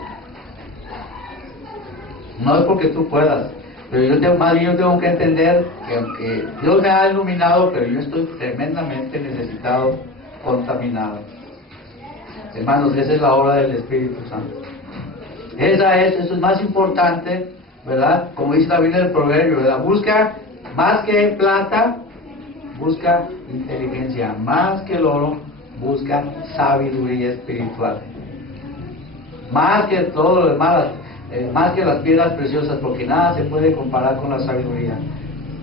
No es porque tú puedas, pero yo tengo que entender que aunque Dios me ha iluminado, pero yo estoy tremendamente necesitado, contaminado. Hermanos, esa es la obra del Espíritu Santo. Eso es más importante, ¿verdad? Como dice la Biblia del Proverbio, ¿verdad? Busca más que plata, busca inteligencia, más que el oro, busca sabiduría espiritual. Más que todo lo demás, más que las piedras preciosas, porque nada se puede comparar con la sabiduría.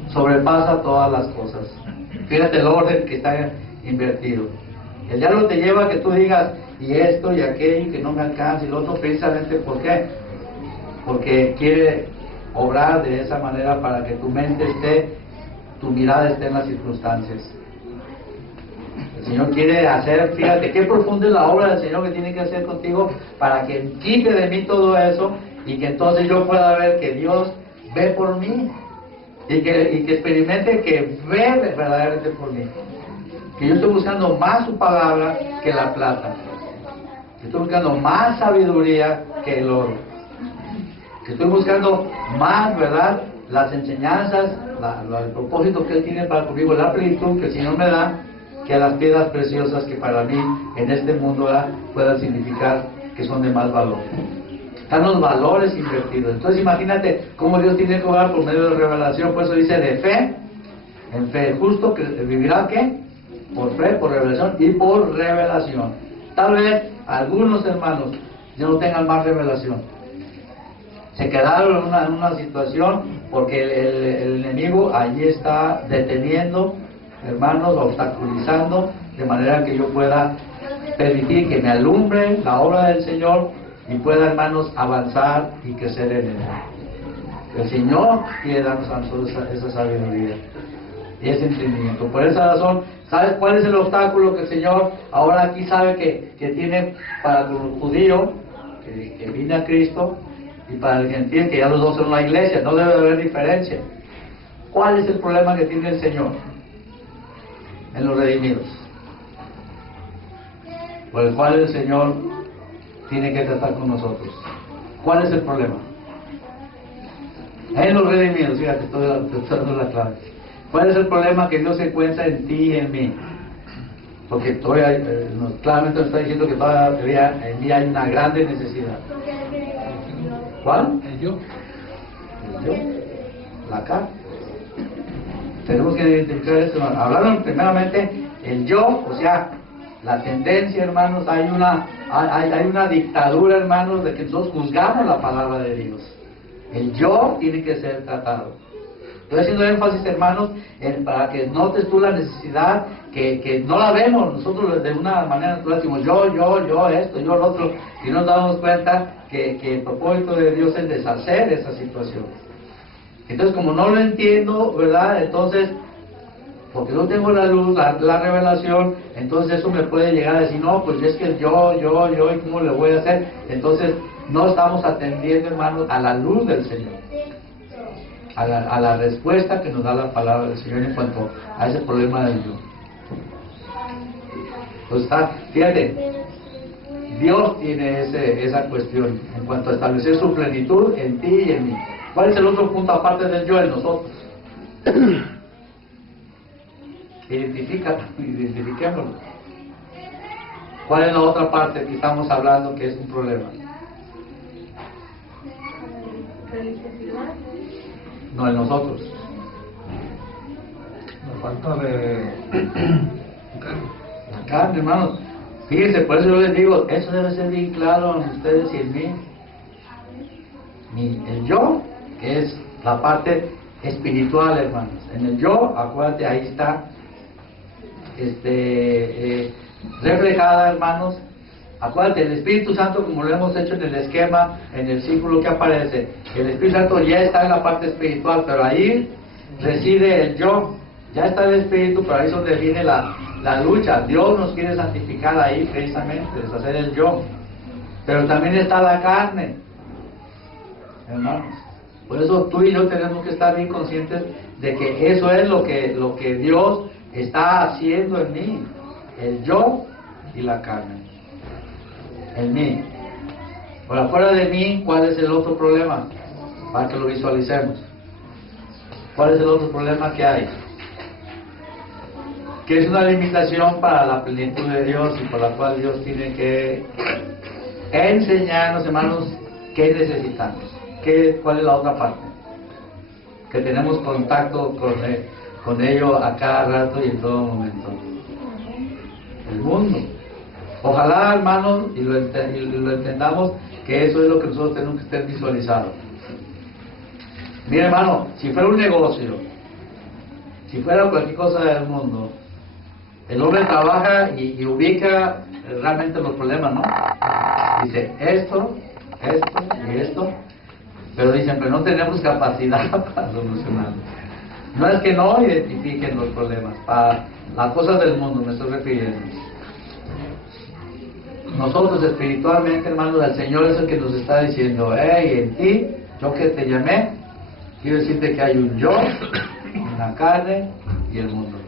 Sobrepasa todas las cosas. Fíjate el orden que está invertido. El diablo te lleva a que tú digas, y esto y aquello, y que no me alcanza, y lo otro, precisamente, ¿por qué? Porque quiere obrar de esa manera para que tu mente tu mirada esté en las circunstancias. El Señor quiere hacer, fíjate qué profunda es la obra del Señor que tiene que hacer contigo para que quite de mí todo eso y que entonces yo pueda ver que Dios ve por mí y que experimente que ve verdaderamente por mí. Que yo estoy buscando más su palabra que la plata. Que estoy buscando más sabiduría que el oro. Que estoy buscando más, ¿verdad?, las enseñanzas, el propósito que Él tiene para conmigo, la plenitud que el Señor me da, que las piedras preciosas que para mí en este mundo puedan significar que son de más valor. Están los valores invertidos. Entonces imagínate cómo Dios tiene que obrar por medio de revelación. Por eso dice de fe, en fe. Justo que vivirá, ¿qué? Por fe, por revelación y por revelación. Tal vez algunos hermanos ya no tengan más revelación. Se quedaron en una situación porque el enemigo allí está deteniendo, hermanos, obstaculizando, de manera que yo pueda permitir que me alumbre la obra del Señor y pueda, hermanos, avanzar y crecer en él. El Señor quiere darnos a nosotros esa sabiduría y ese entendimiento. Por esa razón, ¿sabes cuál es el obstáculo que el Señor ahora aquí sabe que tiene para el judío que viene a Cristo? Y para el gentil, que ya los dos son la iglesia, no debe haber diferencia. ¿Cuál es el problema que tiene el Señor en los redimidos? Por el cual el Señor tiene que tratar con nosotros. ¿Cuál es el problema? En los redimidos, fíjate, estoy dando la clave. ¿Cuál es el problema que Dios se encuentra en ti y en mí? Porque todavía, claramente nos está diciendo que todavía en mí hay una grande necesidad. ¿Cuál? El yo. El yo. La carne. Tenemos que identificar esto. Hablaron primeramente el yo, o sea, la tendencia, hermanos. Hay una dictadura, hermanos, de que nosotros juzgamos la palabra de Dios. El yo tiene que ser tratado. Estoy haciendo énfasis, hermanos, para que notes tú la necesidad que no la vemos. Nosotros de una manera natural decimos yo, esto, yo, lo otro, y nos damos cuenta que el propósito de Dios es deshacer esa situación. Entonces, como no lo entiendo, ¿verdad? Entonces, porque no tengo la luz, la revelación, entonces eso me puede llegar a decir, no, pues es que yo, ¿y cómo le voy a hacer? Entonces, no estamos atendiendo, hermanos, a la luz del Señor. A la respuesta que nos da la palabra del Señor en cuanto a ese problema del yo. Entonces fíjate, Dios tiene esa cuestión en cuanto a establecer su plenitud en ti y en mí. ¿Cuál es el otro punto aparte del yo? En nosotros. Identifiquémoslo. ¿Cuál es la otra parte que estamos hablando que es un problema? No, en nosotros. La falta de carne, hermanos. Fíjense, por eso yo les digo, eso debe ser bien claro en ustedes y en mí. El yo, que es la parte espiritual, hermanos. En el yo, acuérdate, ahí está reflejada, hermanos. Acuérdate, el Espíritu Santo, como lo hemos hecho en el esquema, en el círculo que aparece, el Espíritu Santo ya está en la parte espiritual, pero ahí reside el yo. Ya está el Espíritu, pero ahí es donde viene la lucha. Dios nos quiere santificar ahí precisamente, deshacer el yo. Pero también está la carne, hermanos. Por eso tú y yo tenemos que estar bien conscientes de que eso es lo que Dios está haciendo en mí. El yo y la carne. En mí. Por afuera de mí, ¿cuál es el otro problema? Para que lo visualicemos. ¿Cuál es el otro problema que hay? Que es una limitación para la plenitud de Dios y por la cual Dios tiene que enseñarnos, hermanos, qué necesitamos. ¿Cuál es la otra parte? Que tenemos contacto con ello a cada rato y en todo momento. El mundo. Ojalá, hermanos, y lo entendamos, que eso es lo que nosotros tenemos que estar visualizados. Mira, hermano, si fuera un negocio, si fuera cualquier cosa del mundo, el hombre trabaja y ubica realmente los problemas, ¿no? Dice, esto y esto, pero dicen, pero no tenemos capacidad para solucionarlo. No es que no identifiquen los problemas, para las cosas del mundo me estoy refiriendo. Nosotros espiritualmente, hermanos, el Señor es el que nos está diciendo, hey, en ti, yo que te llamé, quiero decirte que hay un yo, una carne y el mundo.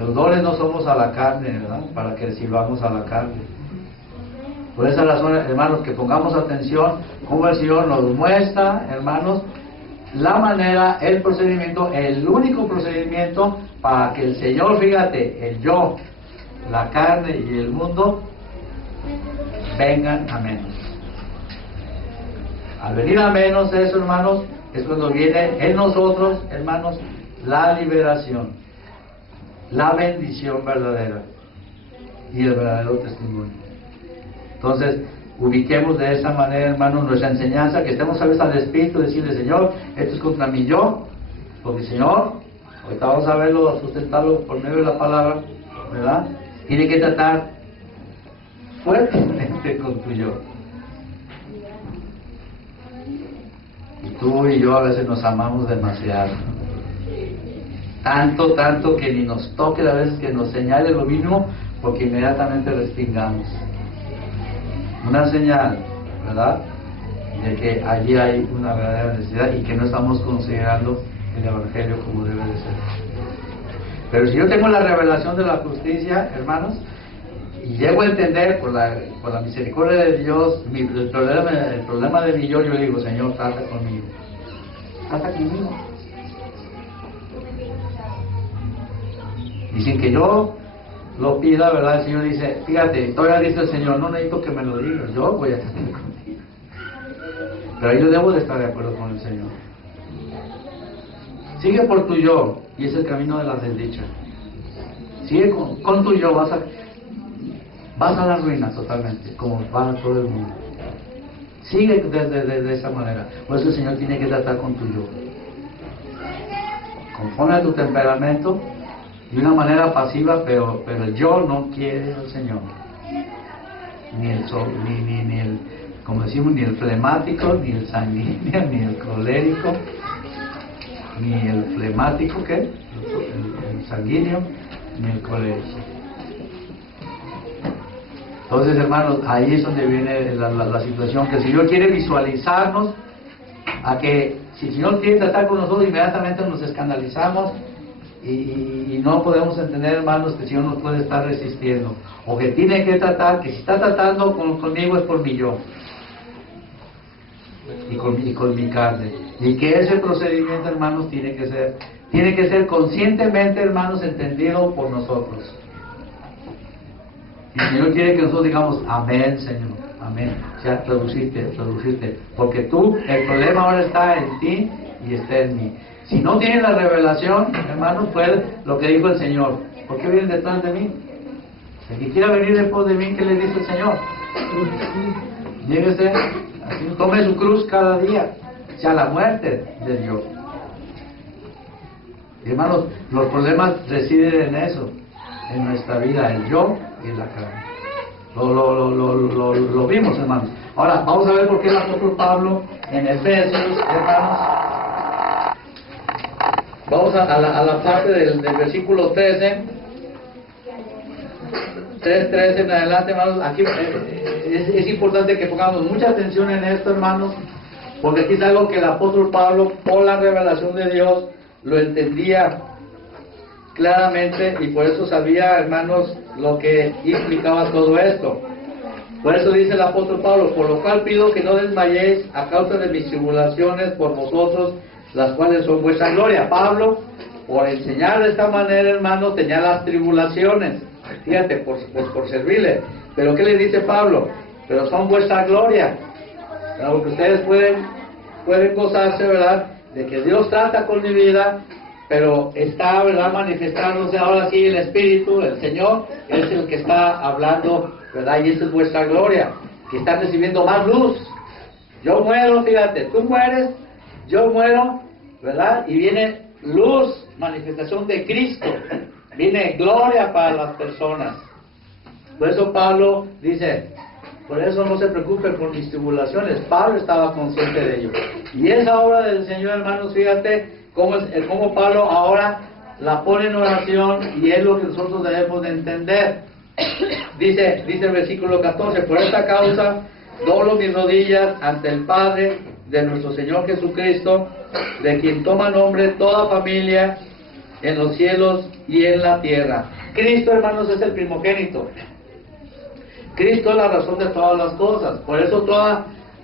Los dones no somos a la carne, ¿verdad? Para que sirvamos a la carne. Por esa razón, hermanos, que pongamos atención cómo el Señor nos muestra, hermanos, la manera, el procedimiento, el único procedimiento para que el Señor, fíjate, el yo, la carne y el mundo vengan a menos. Al venir a menos eso, hermanos, es cuando viene en nosotros, hermanos, la liberación, la bendición verdadera y el verdadero testimonio. Entonces, ubiquemos de esa manera, hermanos, nuestra enseñanza, que estemos a veces al Espíritu, decirle, Señor, esto es contra mi yo, porque Señor, ahorita vamos a verlo, sustentarlo por medio de la palabra, ¿verdad? Tiene que tratar fuertemente con tu yo. Y tú y yo a veces nos amamos demasiado. Tanto que ni nos toque a veces que nos señale lo mismo, porque inmediatamente respingamos. Una señal, ¿verdad?, de que allí hay una verdadera necesidad y que no estamos considerando el Evangelio como debe de ser. Pero si yo tengo la revelación de la justicia, hermanos, y llego a entender por la misericordia de Dios el problema de mi yo le digo, Señor, trata conmigo. Trata conmigo. Y sin que yo lo pida, ¿verdad? El Señor dice, fíjate, todavía dice el Señor, no necesito que me lo digas, yo voy a estar contigo. Pero yo debo de estar de acuerdo con el Señor. Sigue por tu yo, y es el camino de la desdicha. Sigue con tu yo, vas a la ruina totalmente, como va todo el mundo. Sigue de esa manera. Por eso el Señor tiene que tratar con tu yo. Conforme a tu temperamento, de una manera pasiva, pero el yo no quiere al Señor. Ni el, como decimos, ni el flemático, ni el sanguíneo, ni el colérico, ni el flemático, ¿qué? El sanguíneo, ni el colérico. Entonces, hermanos, ahí es donde viene la situación, que el Señor quiere visualizarnos a que si el Señor quiere tratar con nosotros, inmediatamente nos escandalizamos y no podemos entender, hermanos, que el Señor nos puede estar resistiendo, o que tiene que tratar, que si está tratando conmigo es por mi yo y con mi carne, y que ese procedimiento, hermanos, tiene que ser conscientemente, hermanos, entendido por nosotros. Y el Señor quiere que nosotros digamos, amén, Señor, amén. O sea, traducirte, porque el problema ahora está en ti y está en mí. Si no tienen la revelación, hermanos, fue lo que dijo el Señor. ¿Por qué vienen detrás de mí? El que quiera venir después de mí, ¿qué le dice el Señor? Llévese, así, tome su cruz cada día, ya la muerte del yo. Y hermanos, los problemas residen en eso, en nuestra vida, el yo y la carne. Lo vimos, hermanos. Ahora, vamos a ver por qué el apóstol Pablo en Efesios, hermanos. Vamos a la parte del versículo 13. 3:13 en adelante, hermanos. Aquí es importante que pongamos mucha atención en esto, hermanos, porque aquí es algo que el apóstol Pablo, por la revelación de Dios, lo entendía claramente y por eso sabía, hermanos, lo que implicaba todo esto. Por eso dice el apóstol Pablo: por lo cual pido que no desmayéis a causa de mis tribulaciones por vosotros, las cuales son vuestra gloria. Pablo, por enseñar de esta manera, hermanos, tenía las tribulaciones. Fíjate, por servirle. Pero ¿qué le dice Pablo? Pero son vuestra gloria. Porque ustedes pueden gozarse, ¿verdad?, de que Dios trata con mi vida, pero está, ¿verdad?, manifestándose ahora sí el Espíritu, el Señor, es el que está hablando, ¿verdad? Y esa es vuestra gloria, que están recibiendo más luz. Yo muero, fíjate, tú mueres, yo muero, ¿verdad? Y viene luz, manifestación de Cristo, viene gloria para las personas. Por eso Pablo dice: por eso no se preocupen por mis tribulaciones. Pablo estaba consciente de ello. Y esa obra del Señor, hermanos, fíjate cómo Pablo ahora la pone en oración, y es lo que nosotros debemos de entender. Dice el versículo 14: por esta causa doblo mis rodillas ante el Padre de nuestro Señor Jesucristo, de quien toma nombre toda familia en los cielos y en la tierra. Cristo, hermanos, es el primogénito. Cristo es la razón de todas las cosas. Por eso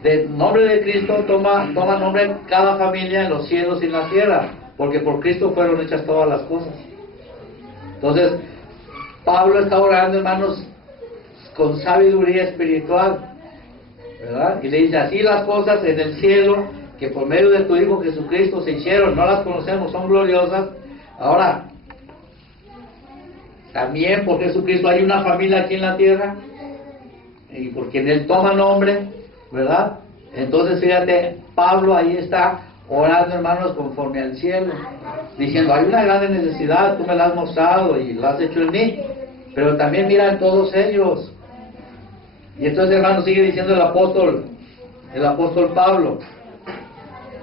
del nombre de Cristo toma nombre cada familia en los cielos y en la tierra, porque por Cristo fueron hechas todas las cosas. Entonces, Pablo está orando, hermanos, con sabiduría espiritual, ¿verdad? Y le dice: así las cosas en el cielo, que por medio de tu Hijo Jesucristo se hicieron, no las conocemos, son gloriosas. Ahora, también por Jesucristo hay una familia aquí en la tierra, y porque en Él toma nombre, ¿verdad? Entonces, fíjate, Pablo ahí está orando, hermanos, conforme al cielo, diciendo: hay una gran necesidad, tú me la has mostrado y la has hecho en mí, pero también mira en todos ellos. Y entonces, hermanos, sigue diciendo el apóstol Pablo.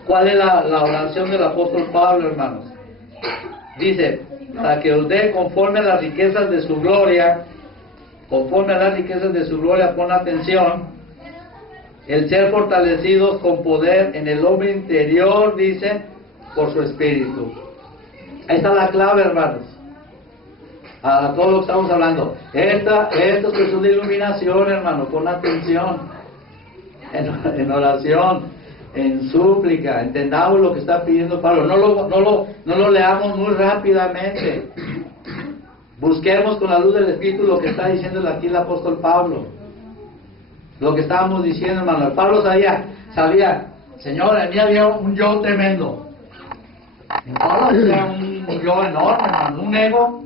¿Cuál es la oración del apóstol Pablo, hermanos? Dice: para que os dé conforme a las riquezas de su gloria, conforme a las riquezas de su gloria, pon atención, el ser fortalecidos con poder en el hombre interior, dice, por su espíritu. Ahí está la clave, hermanos, a todo lo que estamos hablando. Esta es cuestión de iluminación, hermano. Pon atención en oración, en súplica. Entendamos lo que está pidiendo Pablo. No lo leamos muy rápidamente. Busquemos con la luz del Espíritu lo que está diciendo aquí el apóstol Pablo. Lo que estábamos diciendo, hermano. Pablo sabía, Señor, en mí había un yo tremendo. En Pablo había un yo enorme, hermano, un ego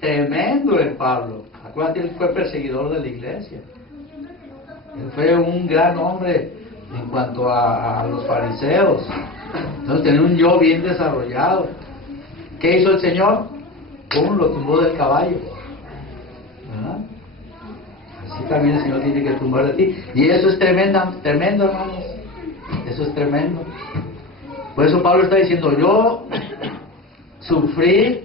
tremendo en Pablo. Acuérdate, él fue perseguidor de la iglesia. Él fue un gran hombre en cuanto a los fariseos. Entonces tenía un yo bien desarrollado. ¿Qué hizo el Señor? ¿Cómo lo tumbó del caballo? ¿Verdad? Así también el Señor tiene que tumbar de ti. Y eso es tremendo, hermanos. Eso es tremendo. Por eso Pablo está diciendo: yo sufrí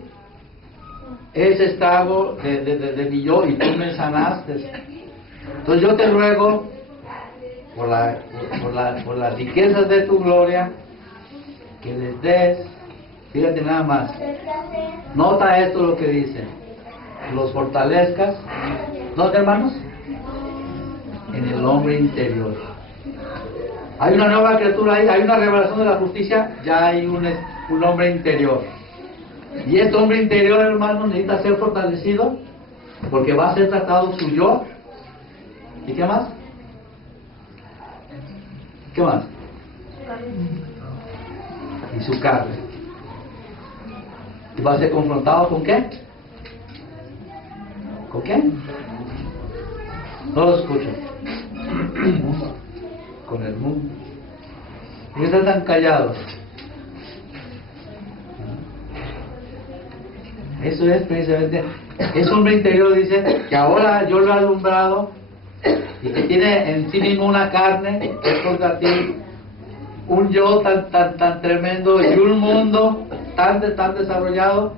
ese estrago de mi yo y tú me sanaste. Entonces yo te ruego, por las riquezas de tu gloria, que les des. Fíjate nada más. Nota esto lo que dice: los fortalezcas. ¿Dónde, hermanos? En el hombre interior. Hay una nueva criatura ahí, hay una revelación de la justicia, ya hay un hombre interior. Y este hombre interior, hermanos, necesita ser fortalecido, porque va a ser tratado su yo. ¿Y qué más? ¿Qué más? Y su carne. Y va a ser confrontado ¿con qué? ¿Con qué? No lo escucho. Con el mundo. ¿Por qué están tan callados? Eso es precisamente. Ese hombre interior dice que ahora yo lo he alumbrado y que tiene en sí mismo una carne que es contra ti, un yo tan tremendo y un mundo tan desarrollado.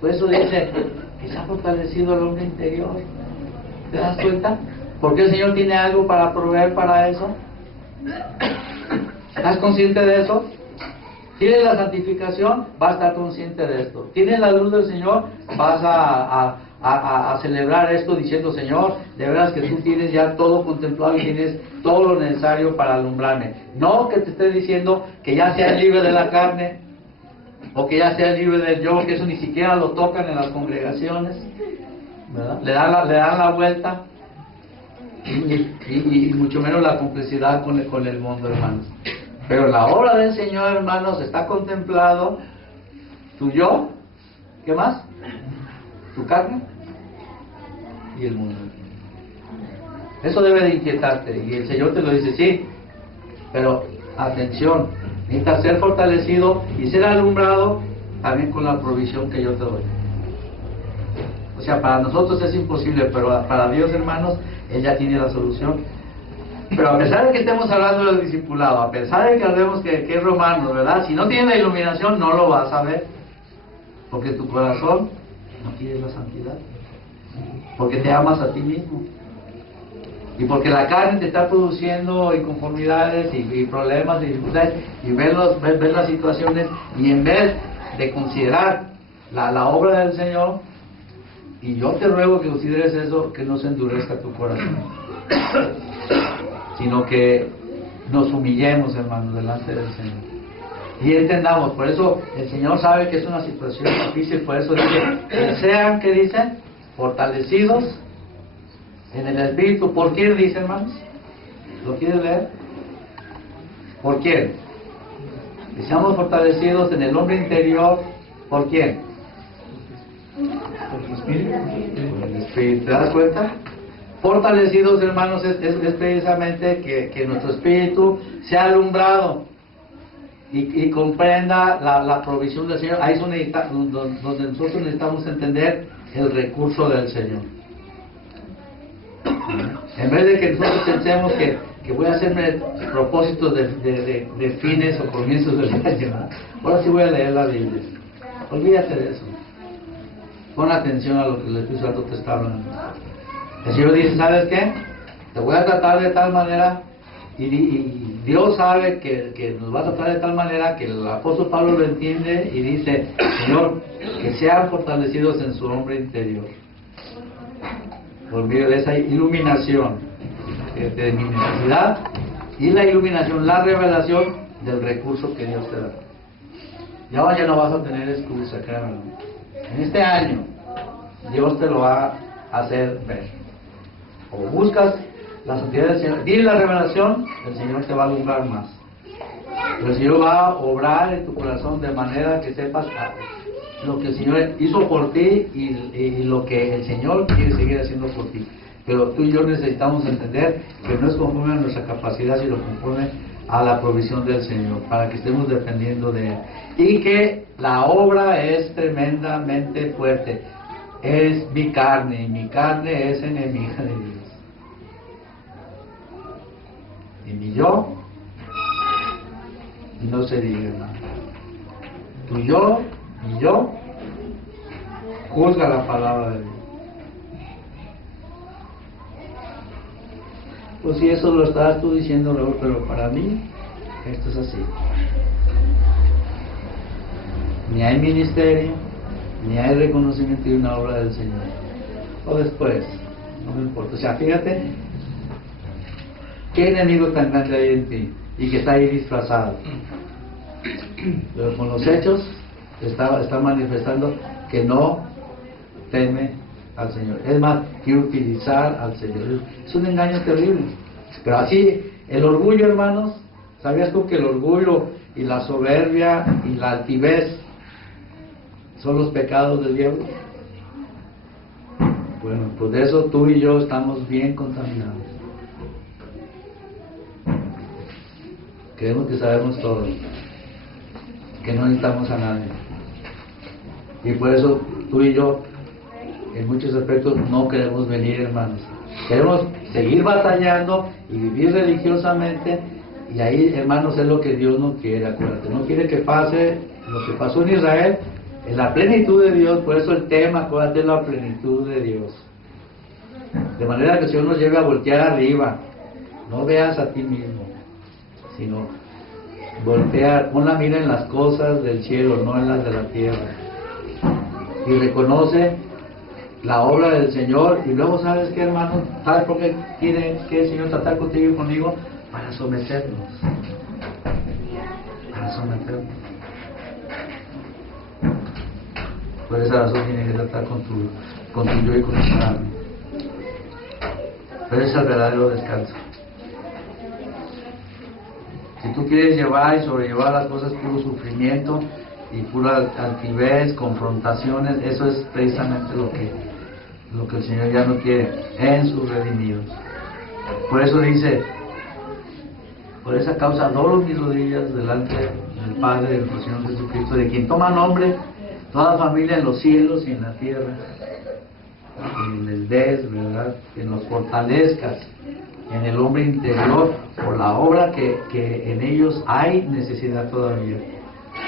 Por eso dice que se ha fortalecido el hombre interior. ¿Te das cuenta? Porque el Señor tiene algo para proveer para eso. ¿Estás consciente de eso? ¿Tienes la santificación? Vas a estar consciente de esto. ¿Tienes la luz del Señor? Vas a celebrar esto diciendo: Señor, de veras que tú tienes ya todo contemplado y tienes todo lo necesario para alumbrarme. No que te esté diciendo que ya seas libre de la carne o que ya seas libre del yo, que eso ni siquiera lo tocan en las congregaciones, ¿verdad? Le dan la vuelta y mucho menos la complicidad con el mundo, hermanos. Pero la obra del Señor, hermanos, está contemplado tu yo, ¿qué más? Tu carne y el mundo. Eso debe de inquietarte, y el Señor te lo dice, sí, pero atención, necesitas ser fortalecido y ser alumbrado también con la provisión que yo te doy. O sea, para nosotros es imposible, pero para Dios, hermanos, Él ya tiene la solución. Pero a pesar de que estemos hablando del discipulado, a pesar de que hablemos que es Romanos, ¿verdad? Si no tienes la iluminación, no lo vas a ver. Porque tu corazón no quiere la santidad. Porque te amas a ti mismo. Y porque la carne te está produciendo inconformidades y problemas y dificultades. Y ves las situaciones. Y en vez de considerar la obra del Señor, y yo te ruego que consideres eso, que no se endurezca tu corazón, sino que nos humillemos, hermanos, delante del Señor y entendamos. Por eso el Señor sabe que es una situación difícil. Por eso dice que sean, ¿qué dicen? Fortalecidos en el Espíritu. ¿Por quién dice, hermanos? ¿Lo quieren leer? ¿Por quién? Que seamos fortalecidos en el hombre interior. ¿Por quién? Por el Espíritu. Por el Espíritu. ¿Te das cuenta? Fortalecidos, hermanos, es precisamente que nuestro espíritu sea alumbrado y comprenda la provisión del Señor. Ahí es donde nosotros necesitamos entender el recurso del Señor. En vez de que nosotros pensemos que voy a hacerme propósitos de fines o comienzos del año, ahora sí voy a leer la Biblia. Olvídate de eso. Pon atención a lo que el Espíritu Santo te está hablando. El Señor dice: ¿sabes qué? Te voy a tratar de tal manera, y Dios sabe que nos va a tratar de tal manera que el apóstol Pablo lo entiende y dice: Señor, que sean fortalecidos en su hombre interior por medio de esa iluminación de mi necesidad y la iluminación, la revelación del recurso que Dios te da. Ya no vas a tener excusa, créanme. En este año Dios te lo va a hacer ver. O buscas la santidad del Señor, dile la revelación, el Señor te va a alumbrar más. Pero el Señor va a obrar en tu corazón de manera que sepas lo que el Señor hizo por ti y lo que el Señor quiere seguir haciendo por ti. Pero tú y yo necesitamos entender que no es conforme a nuestra capacidad, sino conforme a la provisión del Señor, para que estemos dependiendo de Él. Y que la obra es tremendamente fuerte. Es mi carne, y mi carne es enemiga de Dios. Y mi yo, no se diga, hermano. Tu yo, mi yo, juzga la palabra de Dios. Pues si eso lo estabas tú diciendo luego, pero para mí, esto es así. Ni hay ministerio, ni hay reconocimiento de una obra del Señor. O después, no me importa. O sea, fíjate, ¿qué enemigo tan grande hay en ti? Y que está ahí disfrazado. Pero con los hechos está manifestando que no teme al Señor. Es más, quiere utilizar al Señor. Es un engaño terrible. Pero así, el orgullo, hermanos, ¿sabías tú que el orgullo y la soberbia y la altivez son los pecados del diablo. Bueno, pues de eso tú y yo estamos bien contaminados. Creemos que sabemos todo, que no necesitamos a nadie. Y por eso tú y yo, en muchos aspectos, no queremos venir, hermanos. Queremos seguir batallando y vivir religiosamente. Y ahí, hermanos, es lo que Dios no quiere, acuérdate. No quiere que pase lo que pasó en Israel, en la plenitud de Dios. Por eso el tema, acuérdate, es la plenitud de Dios. De manera que el Señor nos lleve a voltear arriba. No veas a ti mismo, sino voltea, pon la mira en las cosas del cielo, no en las de la tierra. Y reconoce la obra del Señor. Y luego, ¿sabes qué, hermano? ¿Sabes por qué quiere que el Señor tratar contigo y conmigo? Para someternos. Para someternos. Por esa razón tiene que tratar con tu yo y con tu carne. Pero es el verdadero descanso. Si tú quieres llevar y sobrellevar las cosas puro sufrimiento y pura altivez, confrontaciones, eso es precisamente lo que el Señor ya no quiere en sus redimidos. Por eso dice: por esa causa doblo mis rodillas delante del Padre de nuestro Señor Jesucristo, de quien toma nombre toda familia en los cielos y en la tierra, en el ¿verdad? Que nos fortalezcas en el hombre interior por la obra que en ellos hay necesidad todavía,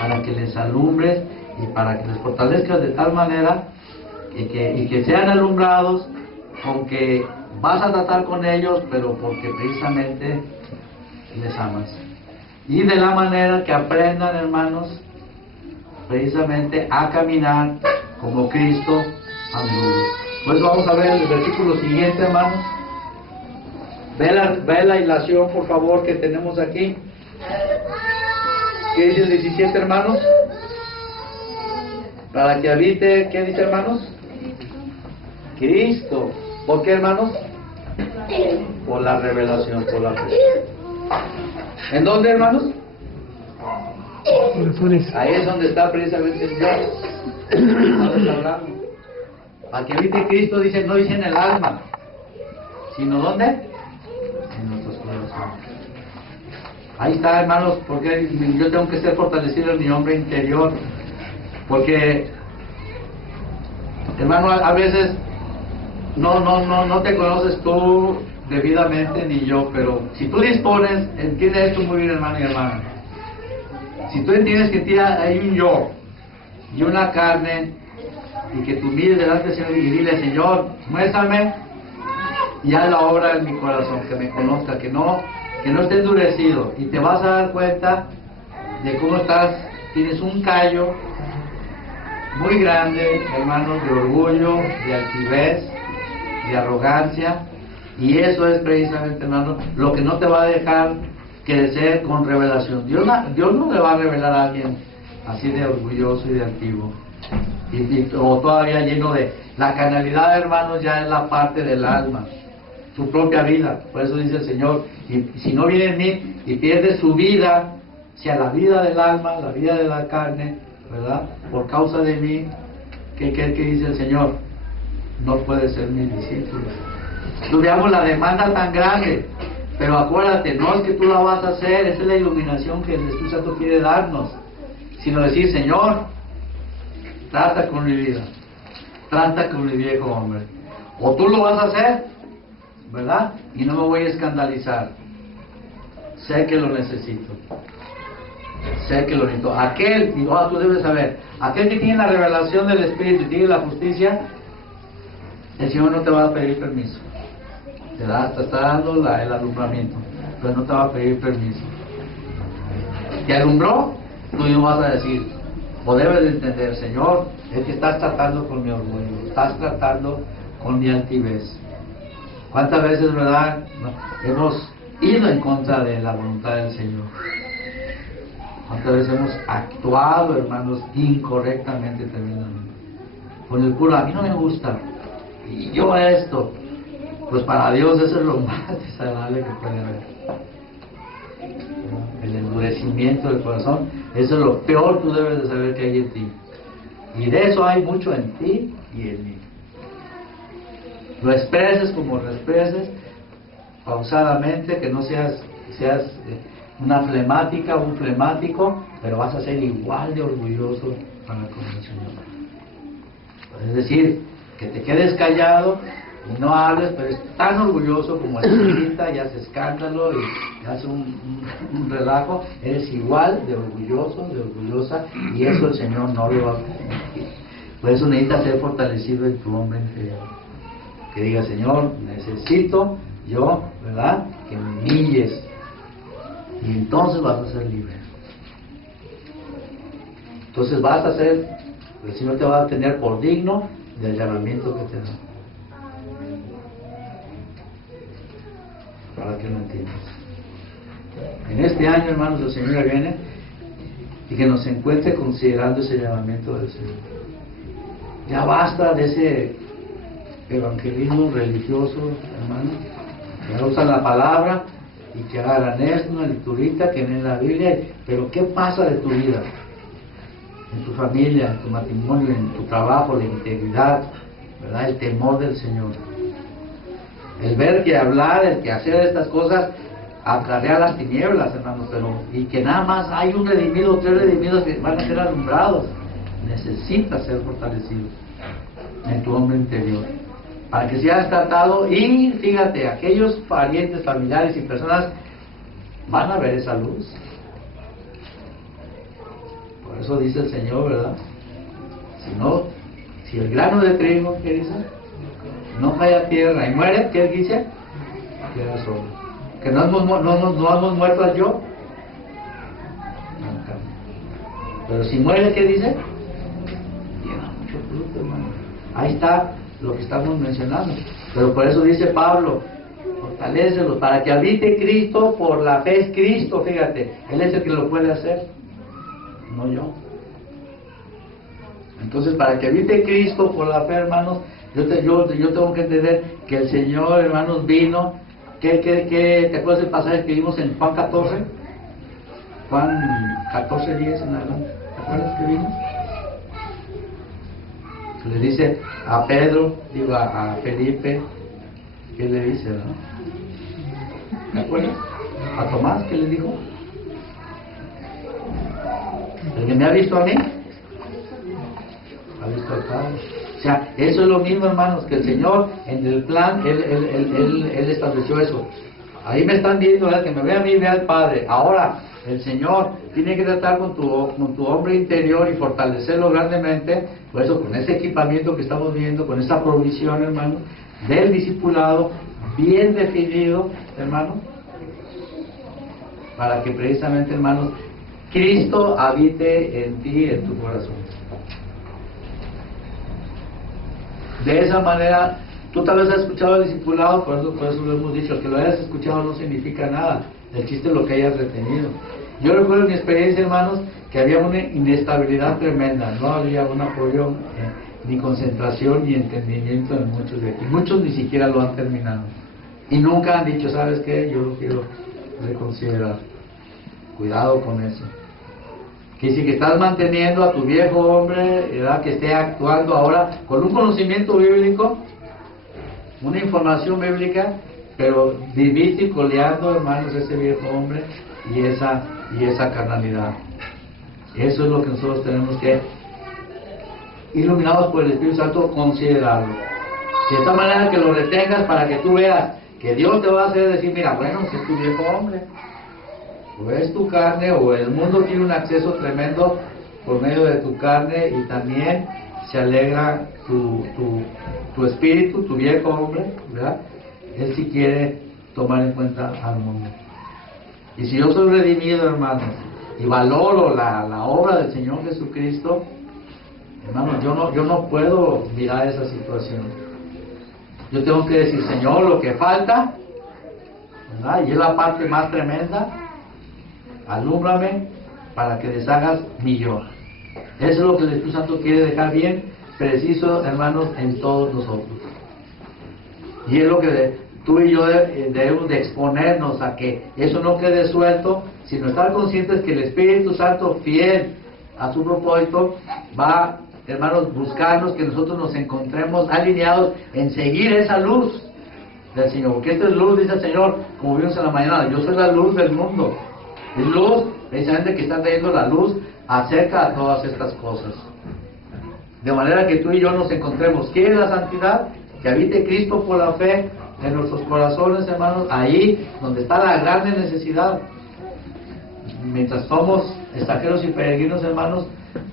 para que les alumbres y para que les fortalezcas de tal manera y que sean alumbrados, aunque vas a tratar con ellos, pero porque precisamente les amas. Y de la manera que aprendan, hermanos, precisamente a caminar como Cristo anduvo. Pues vamos a ver el versículo siguiente, hermanos. Ve la ilación, por favor, que tenemos aquí. ¿Qué dice el 17, hermanos? Para que habite, ¿qué dice, hermanos? Cristo. ¿Por qué, hermanos? Por la revelación, por la fe. ¿En dónde, hermanos? Ahí es donde está precisamente el Dios. Para que habite Cristo, dice, no dice en el alma, sino ¿dónde? En nuestros corazones. Ahí está, hermanos, porque yo tengo que ser fortalecido en mi hombre interior, porque, hermano, a veces no te conoces tú debidamente ni yo, pero si tú dispones, entiende esto muy bien, hermano y hermana. Si tú entiendes que en ti hay un yo y una carne, y que tú mires delante del Señor y dile: Señor, muéstrame y haz la obra en mi corazón, que me conozca, que no esté endurecido, y te vas a dar cuenta de cómo tienes un callo muy grande, hermanos, de orgullo, de altivez, de arrogancia, y eso es precisamente, hermano, lo que no te va a dejar crecer con revelación. Dios no le va a revelar a alguien así de orgulloso y de altivo, o todavía lleno de la carnalidad, hermanos, ya es la parte del alma, su propia vida. Por eso dice el Señor: y si no viene en mí y pierde su vida, sea la vida del alma, la vida de la carne, ¿verdad? Por causa de mí, ¿qué dice el Señor? No puede ser mi discípulo. Veamos la demanda tan grande, pero acuérdate, no es que tú la vas a hacer, esa es la iluminación que el Espíritu Santo quiere darnos, sino decir: Señor, trata con mi vida, trata con mi viejo hombre, o tú lo vas a hacer, ¿verdad? Y no me voy a escandalizar. Sé que lo necesito. Sé que lo necesito. Aquel, y tú debes saber, aquel que tiene la revelación del Espíritu y tiene la justicia, el Señor no te va a pedir permiso. Te está dando el alumbramiento, pero no te va a pedir permiso. ¿Te alumbró? Tú no vas a decir, o debes de entender: Señor, es que estás tratando con mi orgullo, estás tratando con mi altivez. ¿Cuántas veces, verdad, hemos ido en contra de la voluntad del Señor? ¿Cuántas veces hemos actuado, hermanos, incorrectamente también? Con el puro: a mí no me gusta, y yo esto. Pues para Dios eso es lo más desagradable que puede haber. El endurecimiento del corazón, eso es lo peor. Tú debes de saber que hay en ti. Y de eso hay mucho en ti y en mí. Lo expreses como lo expreses, pausadamente, que no seas una flemática o un flemático, pero vas a ser igual de orgulloso para con el Señor. Es decir, que te quedes callado y no hables, pero es tan orgulloso como el grita y hace escándalo y hace un relajo. Eres igual de orgulloso, de orgullosa, y eso el Señor no lo va a permitir. Por eso necesitas ser fortalecido en tu hombre interior. Que diga, Señor, necesito yo, ¿verdad?, que me humilles, y entonces vas a ser libre. Entonces vas a ser, el Señor te va a tener por digno del llamamiento que te da. Para que lo entiendas. En este año, hermanos, el Señor viene y que nos encuentre considerando ese llamamiento del Señor. Ya basta de ese evangelismo religioso, hermano, que usan la palabra y que hagan esto, una liturita que en la Biblia, pero ¿qué pasa de tu vida? En tu familia, en tu matrimonio, en tu trabajo, la integridad, ¿verdad? El temor del Señor. El ver que hablar, el que hacer estas cosas acarrea las tinieblas, hermanos, pero y que nada más hay un redimido, 3 redimidos que van a ser alumbrados. Necesitas ser fortalecido en tu hombre interior para que seas tratado, y fíjate, aquellos parientes, familiares y personas van a ver esa luz. Por eso dice el Señor, ¿verdad? Si el grano de trigo, ¿qué dice?, no cae a tierra y muere, ¿qué dice? Queda solo. Que no hemos muerto al yo. Pero si muere, ¿qué dice? Lleva mucho fruto, hermano. Ahí está lo que estamos mencionando. Pero por eso dice Pablo, fortalécelos para que habite Cristo por la fe. Es Cristo, fíjate, Él es el que lo puede hacer, no yo. Entonces, para que habite Cristo por la fe, hermanos, yo tengo que entender que el Señor, hermanos, vino. ¿Te acuerdas del pasaje que vimos en Juan 14? Juan 14, 10 en adelante. ¿Te acuerdas que vimos? Le dice a Pedro, digo a Felipe, ¿qué le dice, no? ¿Te acuerdas? A Tomás, ¿qué le dijo? El que me ha visto a mí, ha visto al Padre. O sea, eso es lo mismo, hermanos, que el Señor en el plan, Él estableció eso. Ahí me están viendo, ¿verdad? Que me vea a mí, vea al Padre. Ahora, el Señor tiene que tratar con tu hombre interior y fortalecerlo grandemente. Por eso, con ese equipamiento que estamos viendo, con esa provisión, hermano, del discipulado, bien definido, hermano, para que precisamente, hermanos, Cristo habite en ti, en tu corazón. De esa manera, tú tal vez has escuchado el discipulado, por eso lo hemos dicho, que lo hayas escuchado no significa nada, el chiste es lo que hayas retenido. Yo recuerdo en mi experiencia, hermanos, que había una inestabilidad tremenda, no había un apoyo, ni concentración, ni entendimiento en muchos de aquí. Muchos ni siquiera lo han terminado. Y nunca han dicho, ¿sabes qué? Yo lo quiero reconsiderar. Cuidado con eso. Que si que estás manteniendo a tu viejo hombre, ¿verdad?, que esté actuando ahora con un conocimiento bíblico, una información bíblica, pero viviste y coleando, hermanos, ese viejo hombre y esa carnalidad. Eso es lo que nosotros tenemos que, iluminados por el Espíritu Santo, considerarlo. De esta manera que lo retengas para que tú veas que Dios te va a hacer decir, mira, bueno, si es tu viejo hombre, o es tu carne, o el mundo tiene un acceso tremendo por medio de tu carne, y también se alegra tu espíritu, tu viejo hombre, ¿verdad? Él sí quiere tomar en cuenta al mundo. Y si yo soy redimido, hermanos, y valoro la obra del Señor Jesucristo, hermanos, yo no puedo mirar esa situación. Yo tengo que decir, Señor, lo que falta, ¿verdad?, y es la parte más tremenda, alúmbrame para que deshagas mi yo. Eso es lo que el Espíritu Santo quiere dejar bien preciso, hermanos, en todos nosotros. Y es lo que tú y yo debemos de exponernos a que eso no quede suelto, sino estar conscientes que el Espíritu Santo, fiel a su propósito, va hermanos, buscarnos que nosotros nos encontremos alineados en seguir esa luz del Señor. Porque esta es luz, dice el Señor, como vimos en la mañana, yo soy la luz del mundo. Es luz, precisamente, que está trayendo la luz acerca de todas estas cosas. De manera que tú y yo nos encontremos. ¿Quieres la santidad? Que habite Cristo por la fe en nuestros corazones, hermanos, ahí donde está la grande necesidad. Mientras somos extranjeros y peregrinos, hermanos,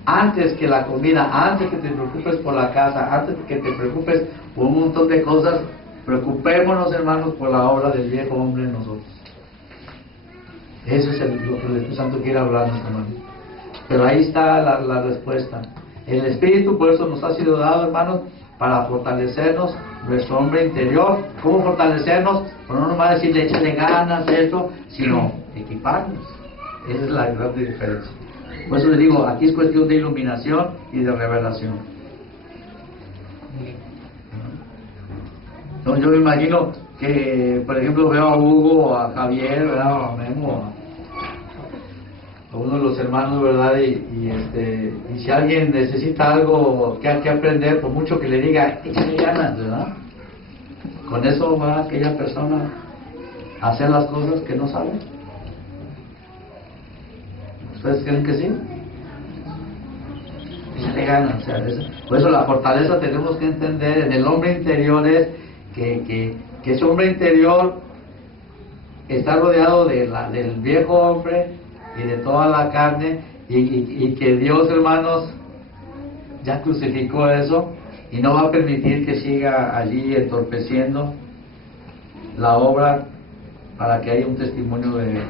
antes que la comida, antes que te preocupes por la casa, antes que te preocupes por un montón de cosas, preocupémonos, hermanos, por la obra del viejo hombre en nosotros. Eso es lo que el Espíritu Santo quiere hablarnos, hermanos. Pero ahí está la respuesta. El Espíritu, por eso nos ha sido dado, hermanos, para fortalecernos nuestro hombre interior. ¿Cómo fortalecernos? Pues no nomás decirle échale ganas, eso, sino equiparnos. Esa es la gran diferencia. Por eso les digo, aquí es cuestión de iluminación y de revelación. Entonces yo me imagino que, por ejemplo, veo a Hugo, a Javier, ¿verdad? O a Memo, a uno de los hermanos, ¿verdad? Y si alguien necesita algo que aprender, por mucho que le diga, échale ganas, ¿verdad? Con eso va aquella persona a hacer las cosas que no sabe. ¿Ustedes creen que sí? Échale ganas. O sea, por eso la fortaleza tenemos que entender en el hombre interior es que ese hombre interior está rodeado del viejo hombre y de toda la carne, y que Dios, hermanos, ya crucificó eso y no va a permitir que siga allí entorpeciendo la obra para que haya un testimonio de él.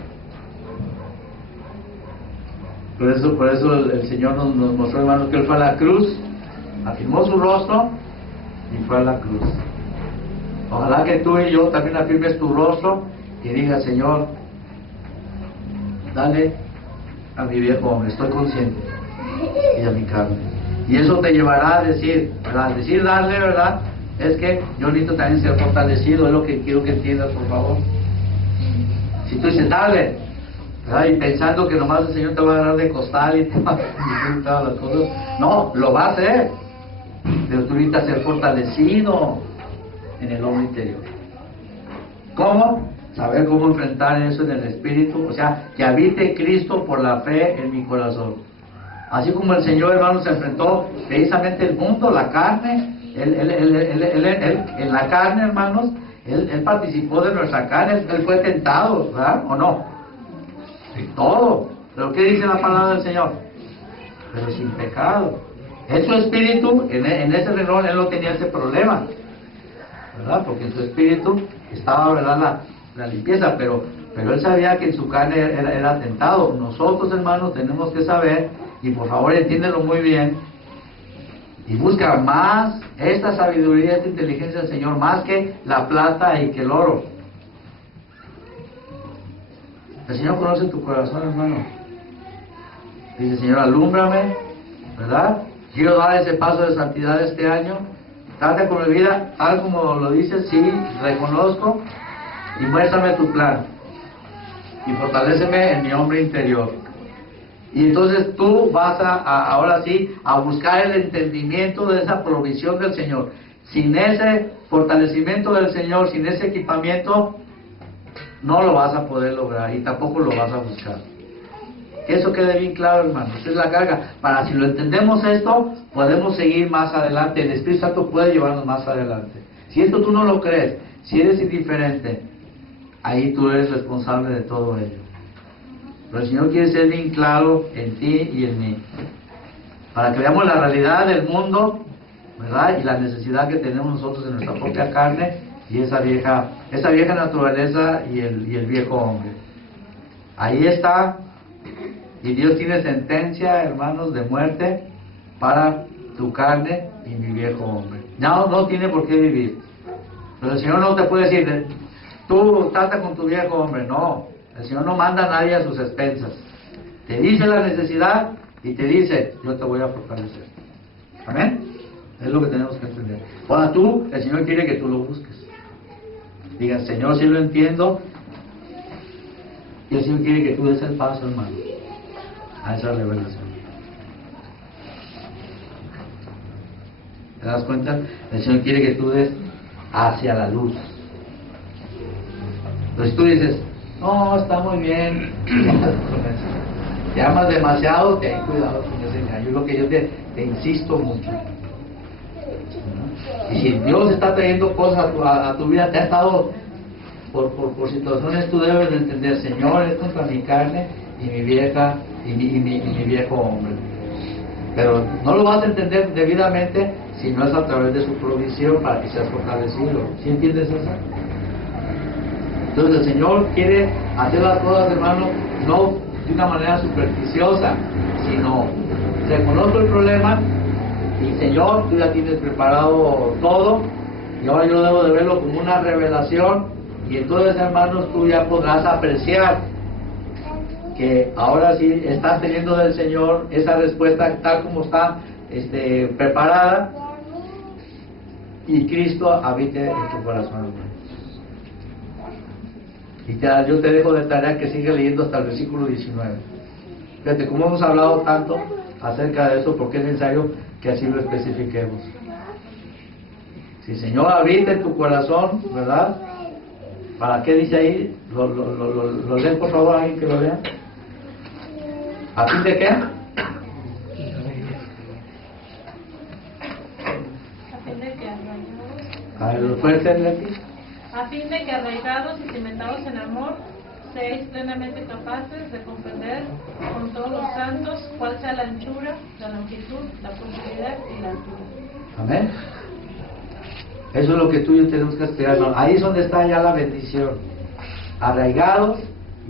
Por eso el Señor nos mostró, hermanos, que Él fue a la cruz, afirmó su rostro y fue a la cruz. Ojalá que tú y yo también afirmes tu rostro y digas, Señor, dale a mi viejo hombre, estoy consciente, y a mi carne. Y eso te llevará a decir, ¿verdad? Decir darle, ¿verdad? Es que yo necesito también ser fortalecido, es lo que quiero que entiendas, por favor. Si tú dices, dale, ¿verdad? Y pensando que nomás el Señor te va a dar de costal y te va a permitir todas las cosas, no, lo va a hacer, pero tú necesitas ser fortalecido en el hombre interior. ¿Cómo? Saber cómo enfrentar eso en el Espíritu, o sea, que habite Cristo por la fe en mi corazón. Así como el Señor, hermanos, se enfrentó precisamente el mundo, la carne, Él en la carne, hermanos, Él participó de nuestra carne, Él fue tentado, ¿verdad? ¿O no? Todo. ¿Pero qué dice la palabra del Señor? Pero sin pecado. En su espíritu, en ese renglón, Él no tenía ese problema, ¿verdad? Porque en su espíritu estaba, ¿verdad?, la limpieza, pero Él sabía que en su carne era tentado. Nosotros, hermanos, tenemos que saber, y por favor entiéndelo muy bien, y busca más esta sabiduría, esta inteligencia del Señor, más que la plata y que el oro. El Señor conoce tu corazón, hermano. Dice, Señor, alúmbrame, ¿verdad? Quiero dar ese paso de santidad este año. Trata con mi vida, tal como lo dices, sí, reconozco, y muéstrame tu plan. Y fortaléceme en mi hombre interior. Y entonces tú vas ahora sí, a buscar el entendimiento de esa provisión del Señor. Sin ese fortalecimiento del Señor, sin ese equipamiento, no lo vas a poder lograr y tampoco lo vas a buscar. Que eso quede bien claro, hermanos. Esta es la carga. Para si lo entendemos esto, podemos seguir más adelante. El Espíritu Santo puede llevarnos más adelante. Si esto tú no lo crees, si eres indiferente, ahí tú eres responsable de todo ello. Pero el Señor quiere ser bien claro en ti y en mí, para que veamos la realidad del mundo, ¿verdad? Y la necesidad que tenemos nosotros en nuestra propia carne y esa vieja naturaleza y el viejo hombre. Ahí está. Y Dios tiene sentencia, hermanos, de muerte para tu carne y mi viejo hombre. No tiene por qué vivir. Pero el Señor no te puede decir, tú trata con tu viejo hombre. No, el Señor no manda a nadie a sus expensas. Te dice la necesidad y te dice, yo te voy a fortalecer. Amén. Es lo que tenemos que entender. Ahora tú, el Señor quiere que tú lo busques. Diga, Señor, si lo entiendo. Y el Señor quiere que tú des el paso, hermano, a esa revelación. ¿Te das cuenta? El Señor quiere que tú des hacia la luz. Entonces tú dices, no, está muy bien, te amas demasiado, ten cuidado con ese engaño. Es lo que yo te insisto mucho. Y si Dios está trayendo cosas a tu vida, te ha estado por situaciones, tú debes de entender, Señor, es contra mi carne y mi vieja y mi viejo hombre. Pero no lo vas a entender debidamente si no es a través de su provisión para que seas fortalecido. ¿Sí entiendes eso? Entonces el Señor quiere hacer las cosas, hermano, no de una manera supersticiosa, sino reconozco el problema y Señor, tú ya tienes preparado todo y ahora yo debo de verlo como una revelación y entonces, hermanos, tú ya podrás apreciar que ahora sí estás teniendo del Señor esa respuesta tal como está preparada y Cristo habite en tu corazón. Y yo te dejo de tarea que sigue leyendo hasta el versículo 19. Fíjate, como hemos hablado tanto acerca de eso, porque es necesario que así lo especifiquemos. Si Señor habita en tu corazón, ¿verdad? ¿Para qué dice ahí? ¿Lo leen, por favor, alguien que lo lea? ¿A fin de qué? A fin de que A ver, ¿puedes leerle aquí? A fin de que arraigados y cimentados en amor, seáis plenamente capaces de comprender con todos los santos cuál sea la anchura, la longitud, la profundidad y la altura. Amén. Eso es lo que tú y yo tenemos que esperar. Ahí es donde está ya la bendición. Arraigados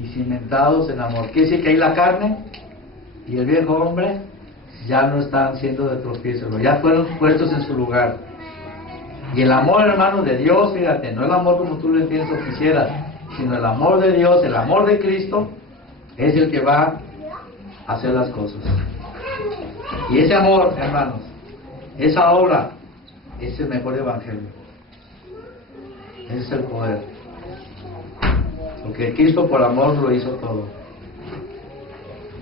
y cimentados en amor. Quiere decir que ahí la carne y el viejo hombre ya no están siendo de tropiezo, ya fueron puestos en su lugar. Y el amor, hermano, de Dios, fíjate, no el amor como tú lo entiendes o quisieras, sino el amor de Dios, el amor de Cristo, es el que va a hacer las cosas. Y ese amor, hermanos, esa obra, es el mejor evangelio. Ese es el poder. Porque Cristo por amor lo hizo todo.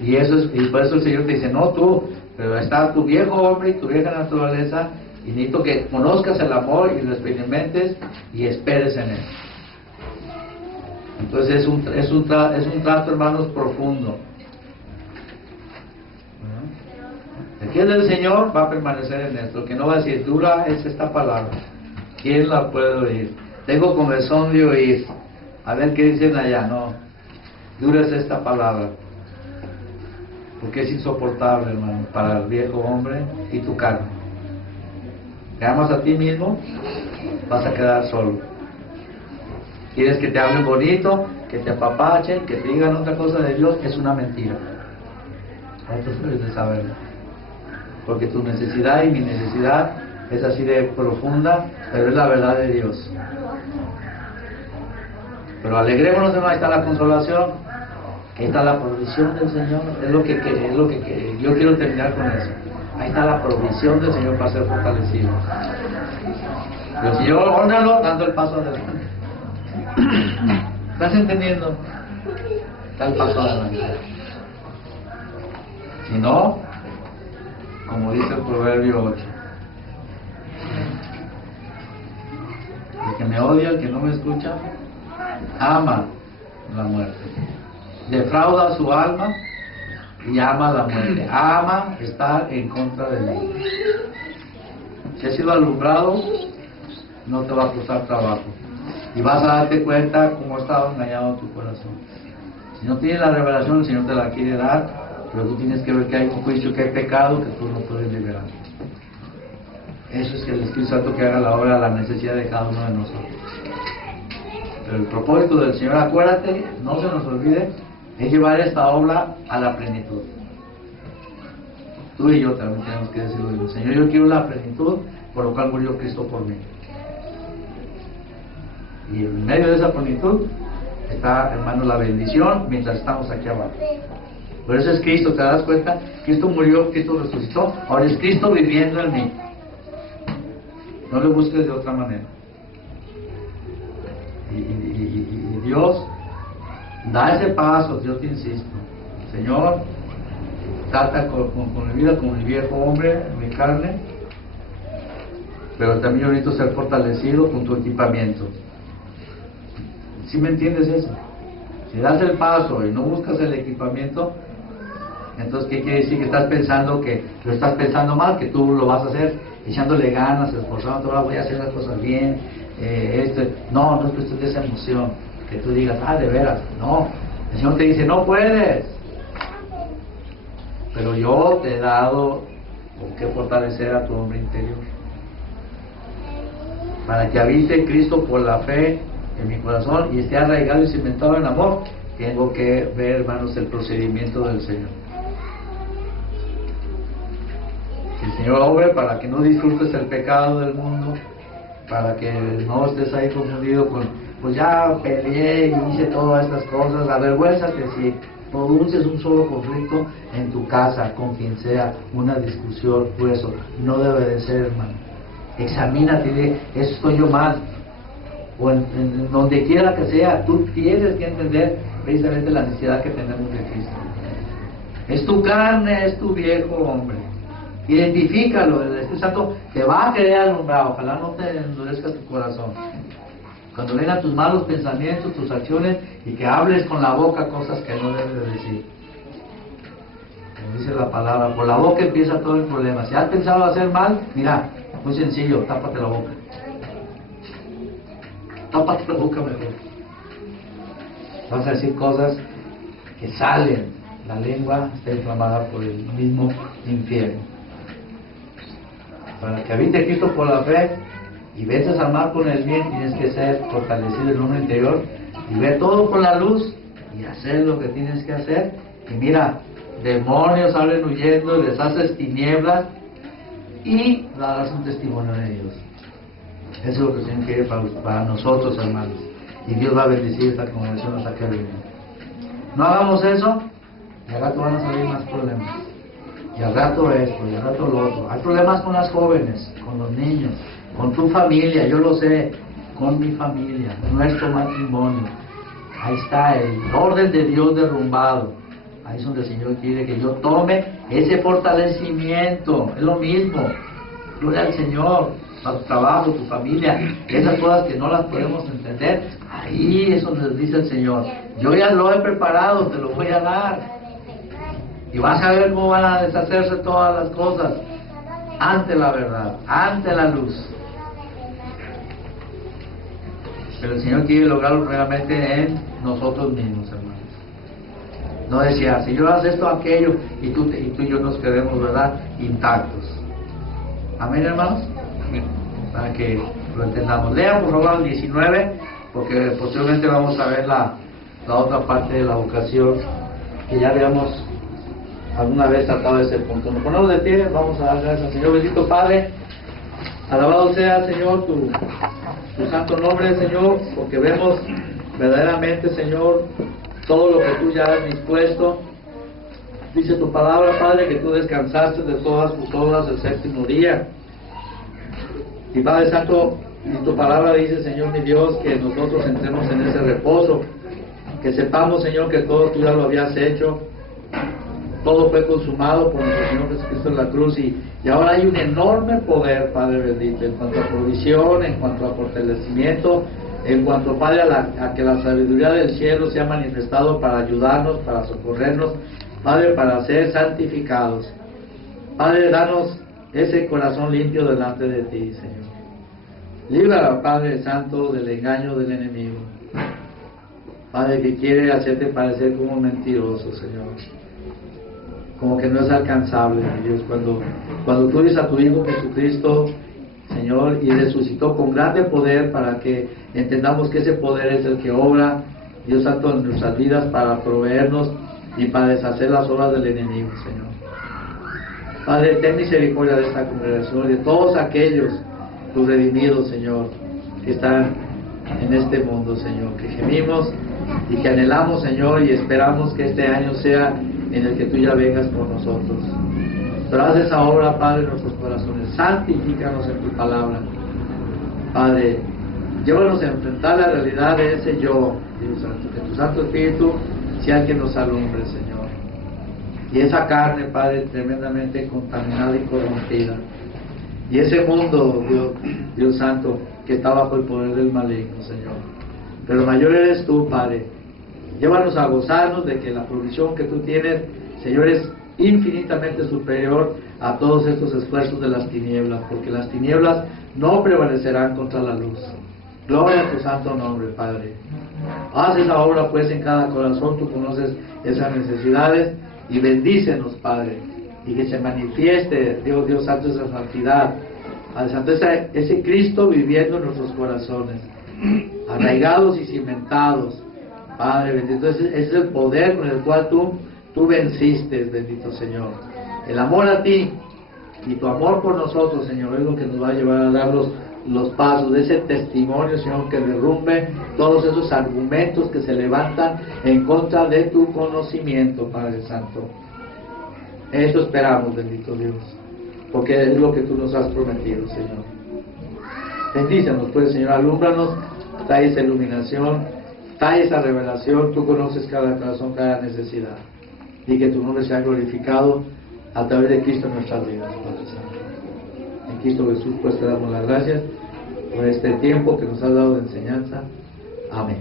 Y por eso el Señor te dice, no tú, pero está tu viejo hombre y tu vieja naturaleza, y necesito que conozcas el amor y lo experimentes y esperes en él. Entonces es un trato, hermanos, profundo. El que es del Señor va a permanecer en esto. El que no va a decir, dura es esta palabra, ¿quién la puede oír? Tengo comezón de oír, a ver qué dicen allá. No, dura es esta palabra, porque es insoportable, hermano, para el viejo hombre y tu carne. Te amas a ti mismo, vas a quedar solo. Quieres que te hablen bonito, que te apapachen, que te digan otra cosa de Dios, es una mentira. Esto debes de saberlo. Porque tu necesidad y mi necesidad es así de profunda, pero es la verdad de Dios. Pero alegrémonos, hermano, ahí está la consolación, ahí está la provisión del Señor. Es lo que yo quiero terminar con eso. Ahí está la provisión del Señor para ser fortalecido. El Señor, hónalo dando el paso adelante. ¿Estás entendiendo? Está el paso adelante. Si no, como dice el Proverbio 8, el que me odia, el que no me escucha, ama la muerte. Defrauda su alma y ama la muerte. Ama estar en contra de mí. Si has sido alumbrado, no te va a costar trabajo. Y vas a darte cuenta cómo ha estado engañado tu corazón. Si no tienes la revelación, el Señor te la quiere dar, pero tú tienes que ver que hay un juicio, que hay pecado que tú no puedes liberar. Eso es que el Espíritu Santo que haga la obra a la necesidad de cada uno de nosotros. Pero el propósito del Señor, acuérdate, no se nos olvide, es llevar esta obra a la plenitud. Tú y yo también tenemos que decirlo. Señor, yo quiero la plenitud, por lo cual murió Cristo por mí. Y en medio de esa plenitud está, hermano, la bendición mientras estamos aquí abajo. Por eso es Cristo, ¿te das cuenta? Cristo murió, Cristo resucitó, ahora es Cristo viviendo en mí. No lo busques de otra manera. Y Dios da ese paso, yo te insisto. Señor, trata con mi vida, con mi viejo hombre, mi carne, pero también yo necesito ser fortalecido con tu equipamiento. ¿Sí me entiendes eso? Si das el paso y no buscas el equipamiento, entonces ¿qué quiere decir? Que estás pensando que lo estás pensando mal, que tú lo vas a hacer echándole ganas, esforzándote, ahora voy a hacer las cosas bien, no es cuestión de esa emoción, que tú digas, de veras, no, el Señor te dice, no puedes, pero yo te he dado con qué fortalecer a tu hombre interior, para que habite Cristo por la fe en mi corazón y esté arraigado y cimentado en amor. Tengo que ver, hermanos, el procedimiento del Señor. El Señor obre para que no disfrutes el pecado del mundo, para que no estés ahí confundido con, pues ya peleé y hice todas estas cosas. Avergüénzate si produces un solo conflicto en tu casa, con quien sea, una discusión, por eso no debe de ser, hermano. Examínate y di, eso estoy yo mal, o en donde quiera que sea, tú tienes que entender precisamente la necesidad que tenemos de Cristo. Es tu carne, es tu viejo hombre. Identifícalo, el Espíritu Santo te va a querer alumbrar, ojalá no te endurezca tu corazón. Cuando vengan tus malos pensamientos, tus acciones, y que hables con la boca cosas que no debes de decir. Como dice la palabra, por la boca empieza todo el problema. Si has pensado hacer mal, mira, muy sencillo, tápate la boca. Tápate la boca mejor. Vas a decir cosas que salen. La lengua está inflamada por el mismo infierno. Para que habite Cristo por la fe y vences al mal con el bien, tienes que ser fortalecido en el hombre interior y ver todo con la luz y hacer lo que tienes que hacer. Y mira, demonios salen huyendo, deshaces tinieblas y darás un testimonio de Dios. Eso es lo que el Señor quiere para nosotros, hermanos. Y Dios va a bendecir esta congregación hasta que viene. No hagamos eso y al rato van a salir más problemas. Y al rato esto, y al rato lo otro. Hay problemas con las jóvenes, con los niños, con tu familia, yo lo sé, con mi familia, nuestro matrimonio. Ahí está el orden de Dios derrumbado. Ahí es donde el Señor quiere que yo tome ese fortalecimiento. Es lo mismo. Gloria al Señor. A tu trabajo, tu familia, esas cosas que no las podemos entender. Ahí es donde dice el Señor, yo ya lo he preparado, te lo voy a dar. Y vas a ver cómo van a deshacerse todas las cosas ante la verdad, ante la luz. Pero el Señor quiere lograrlo realmente en nosotros mismos, hermanos. No decía, Señor, haz esto, aquello, y tú y yo nos quedemos, ¿verdad?, intactos. Amén, hermanos. Para que lo entendamos. Lean por favor el 19, porque posteriormente vamos a ver la otra parte de la vocación que ya habíamos alguna vez tratado ese punto. Nos ponemos de pie, vamos a dar gracias al Señor. Bendito Padre, alabado sea, Señor, tu santo nombre, Señor, porque vemos verdaderamente, Señor, todo lo que tú ya has dispuesto. Dice tu palabra, Padre, que tú descansaste de todas tus obras el séptimo día. Y Padre Santo, y tu palabra dice, Señor mi Dios, que nosotros entremos en ese reposo, que sepamos, Señor, que todo tú ya lo habías hecho, todo fue consumado por nuestro Señor Jesucristo en la cruz, y ahora hay un enorme poder, Padre bendito, en cuanto a provisión, en cuanto a fortalecimiento, en cuanto, Padre, a que la sabiduría del cielo se ha manifestado para ayudarnos, para socorrernos, Padre, para ser santificados. Padre, danos ese corazón limpio delante de ti, Señor. Líbrala, Padre Santo, del engaño del enemigo. Padre, que quiere hacerte parecer como un mentiroso, Señor. Como que no es alcanzable, mi Dios. Cuando tú dices a tu Hijo Jesucristo, Señor, y resucitó con grande poder para que entendamos que ese poder es el que obra, Dios Santo, en nuestras vidas para proveernos y para deshacer las obras del enemigo, Señor. Padre, ten misericordia de esta congregación y de todos aquellos, tus redimidos, Señor, que están en este mundo, Señor, que gemimos y que anhelamos, Señor, y esperamos que este año sea en el que tú ya vengas por nosotros. Pero haz esa obra, Padre, en nuestros corazones, santifícanos en tu palabra. Padre, llévanos a enfrentar la realidad de ese yo, Dios Santo, que tu Santo Espíritu sea el que nos alumbre, Señor. Y esa carne, Padre, tremendamente contaminada y corrompida, y ese mundo, Dios Santo, que está bajo el poder del maligno, Señor. Pero mayor eres tú, Padre. Llévanos a gozarnos de que la provisión que tú tienes, Señor, es infinitamente superior a todos estos esfuerzos de las tinieblas, porque las tinieblas no prevalecerán contra la luz. Gloria a tu santo nombre, Padre. Haz esa obra pues en cada corazón, tú conoces esas necesidades, y bendícenos, Padre, y que se manifieste, Dios Santo, esa santidad, ese Cristo viviendo en nuestros corazones, arraigados y cimentados, Padre bendito. Ese es el poder con el cual tú venciste, bendito Señor. El amor a ti y tu amor por nosotros, Señor, es lo que nos va a llevar a dar los pasos de ese testimonio, Señor, que derrumbe todos esos argumentos que se levantan en contra de tu conocimiento, Padre Santo. Eso esperamos, bendito Dios, porque es lo que tú nos has prometido, Señor. Bendícenos pues, Señor, alúmbranos, trae esa iluminación, trae esa revelación. Tú conoces cada corazón, cada necesidad, y que tu nombre sea glorificado a través de Cristo en nuestras vidas, Padre Santo. En Cristo Jesús pues te damos las gracias por este tiempo que nos has dado de enseñanza. Amén.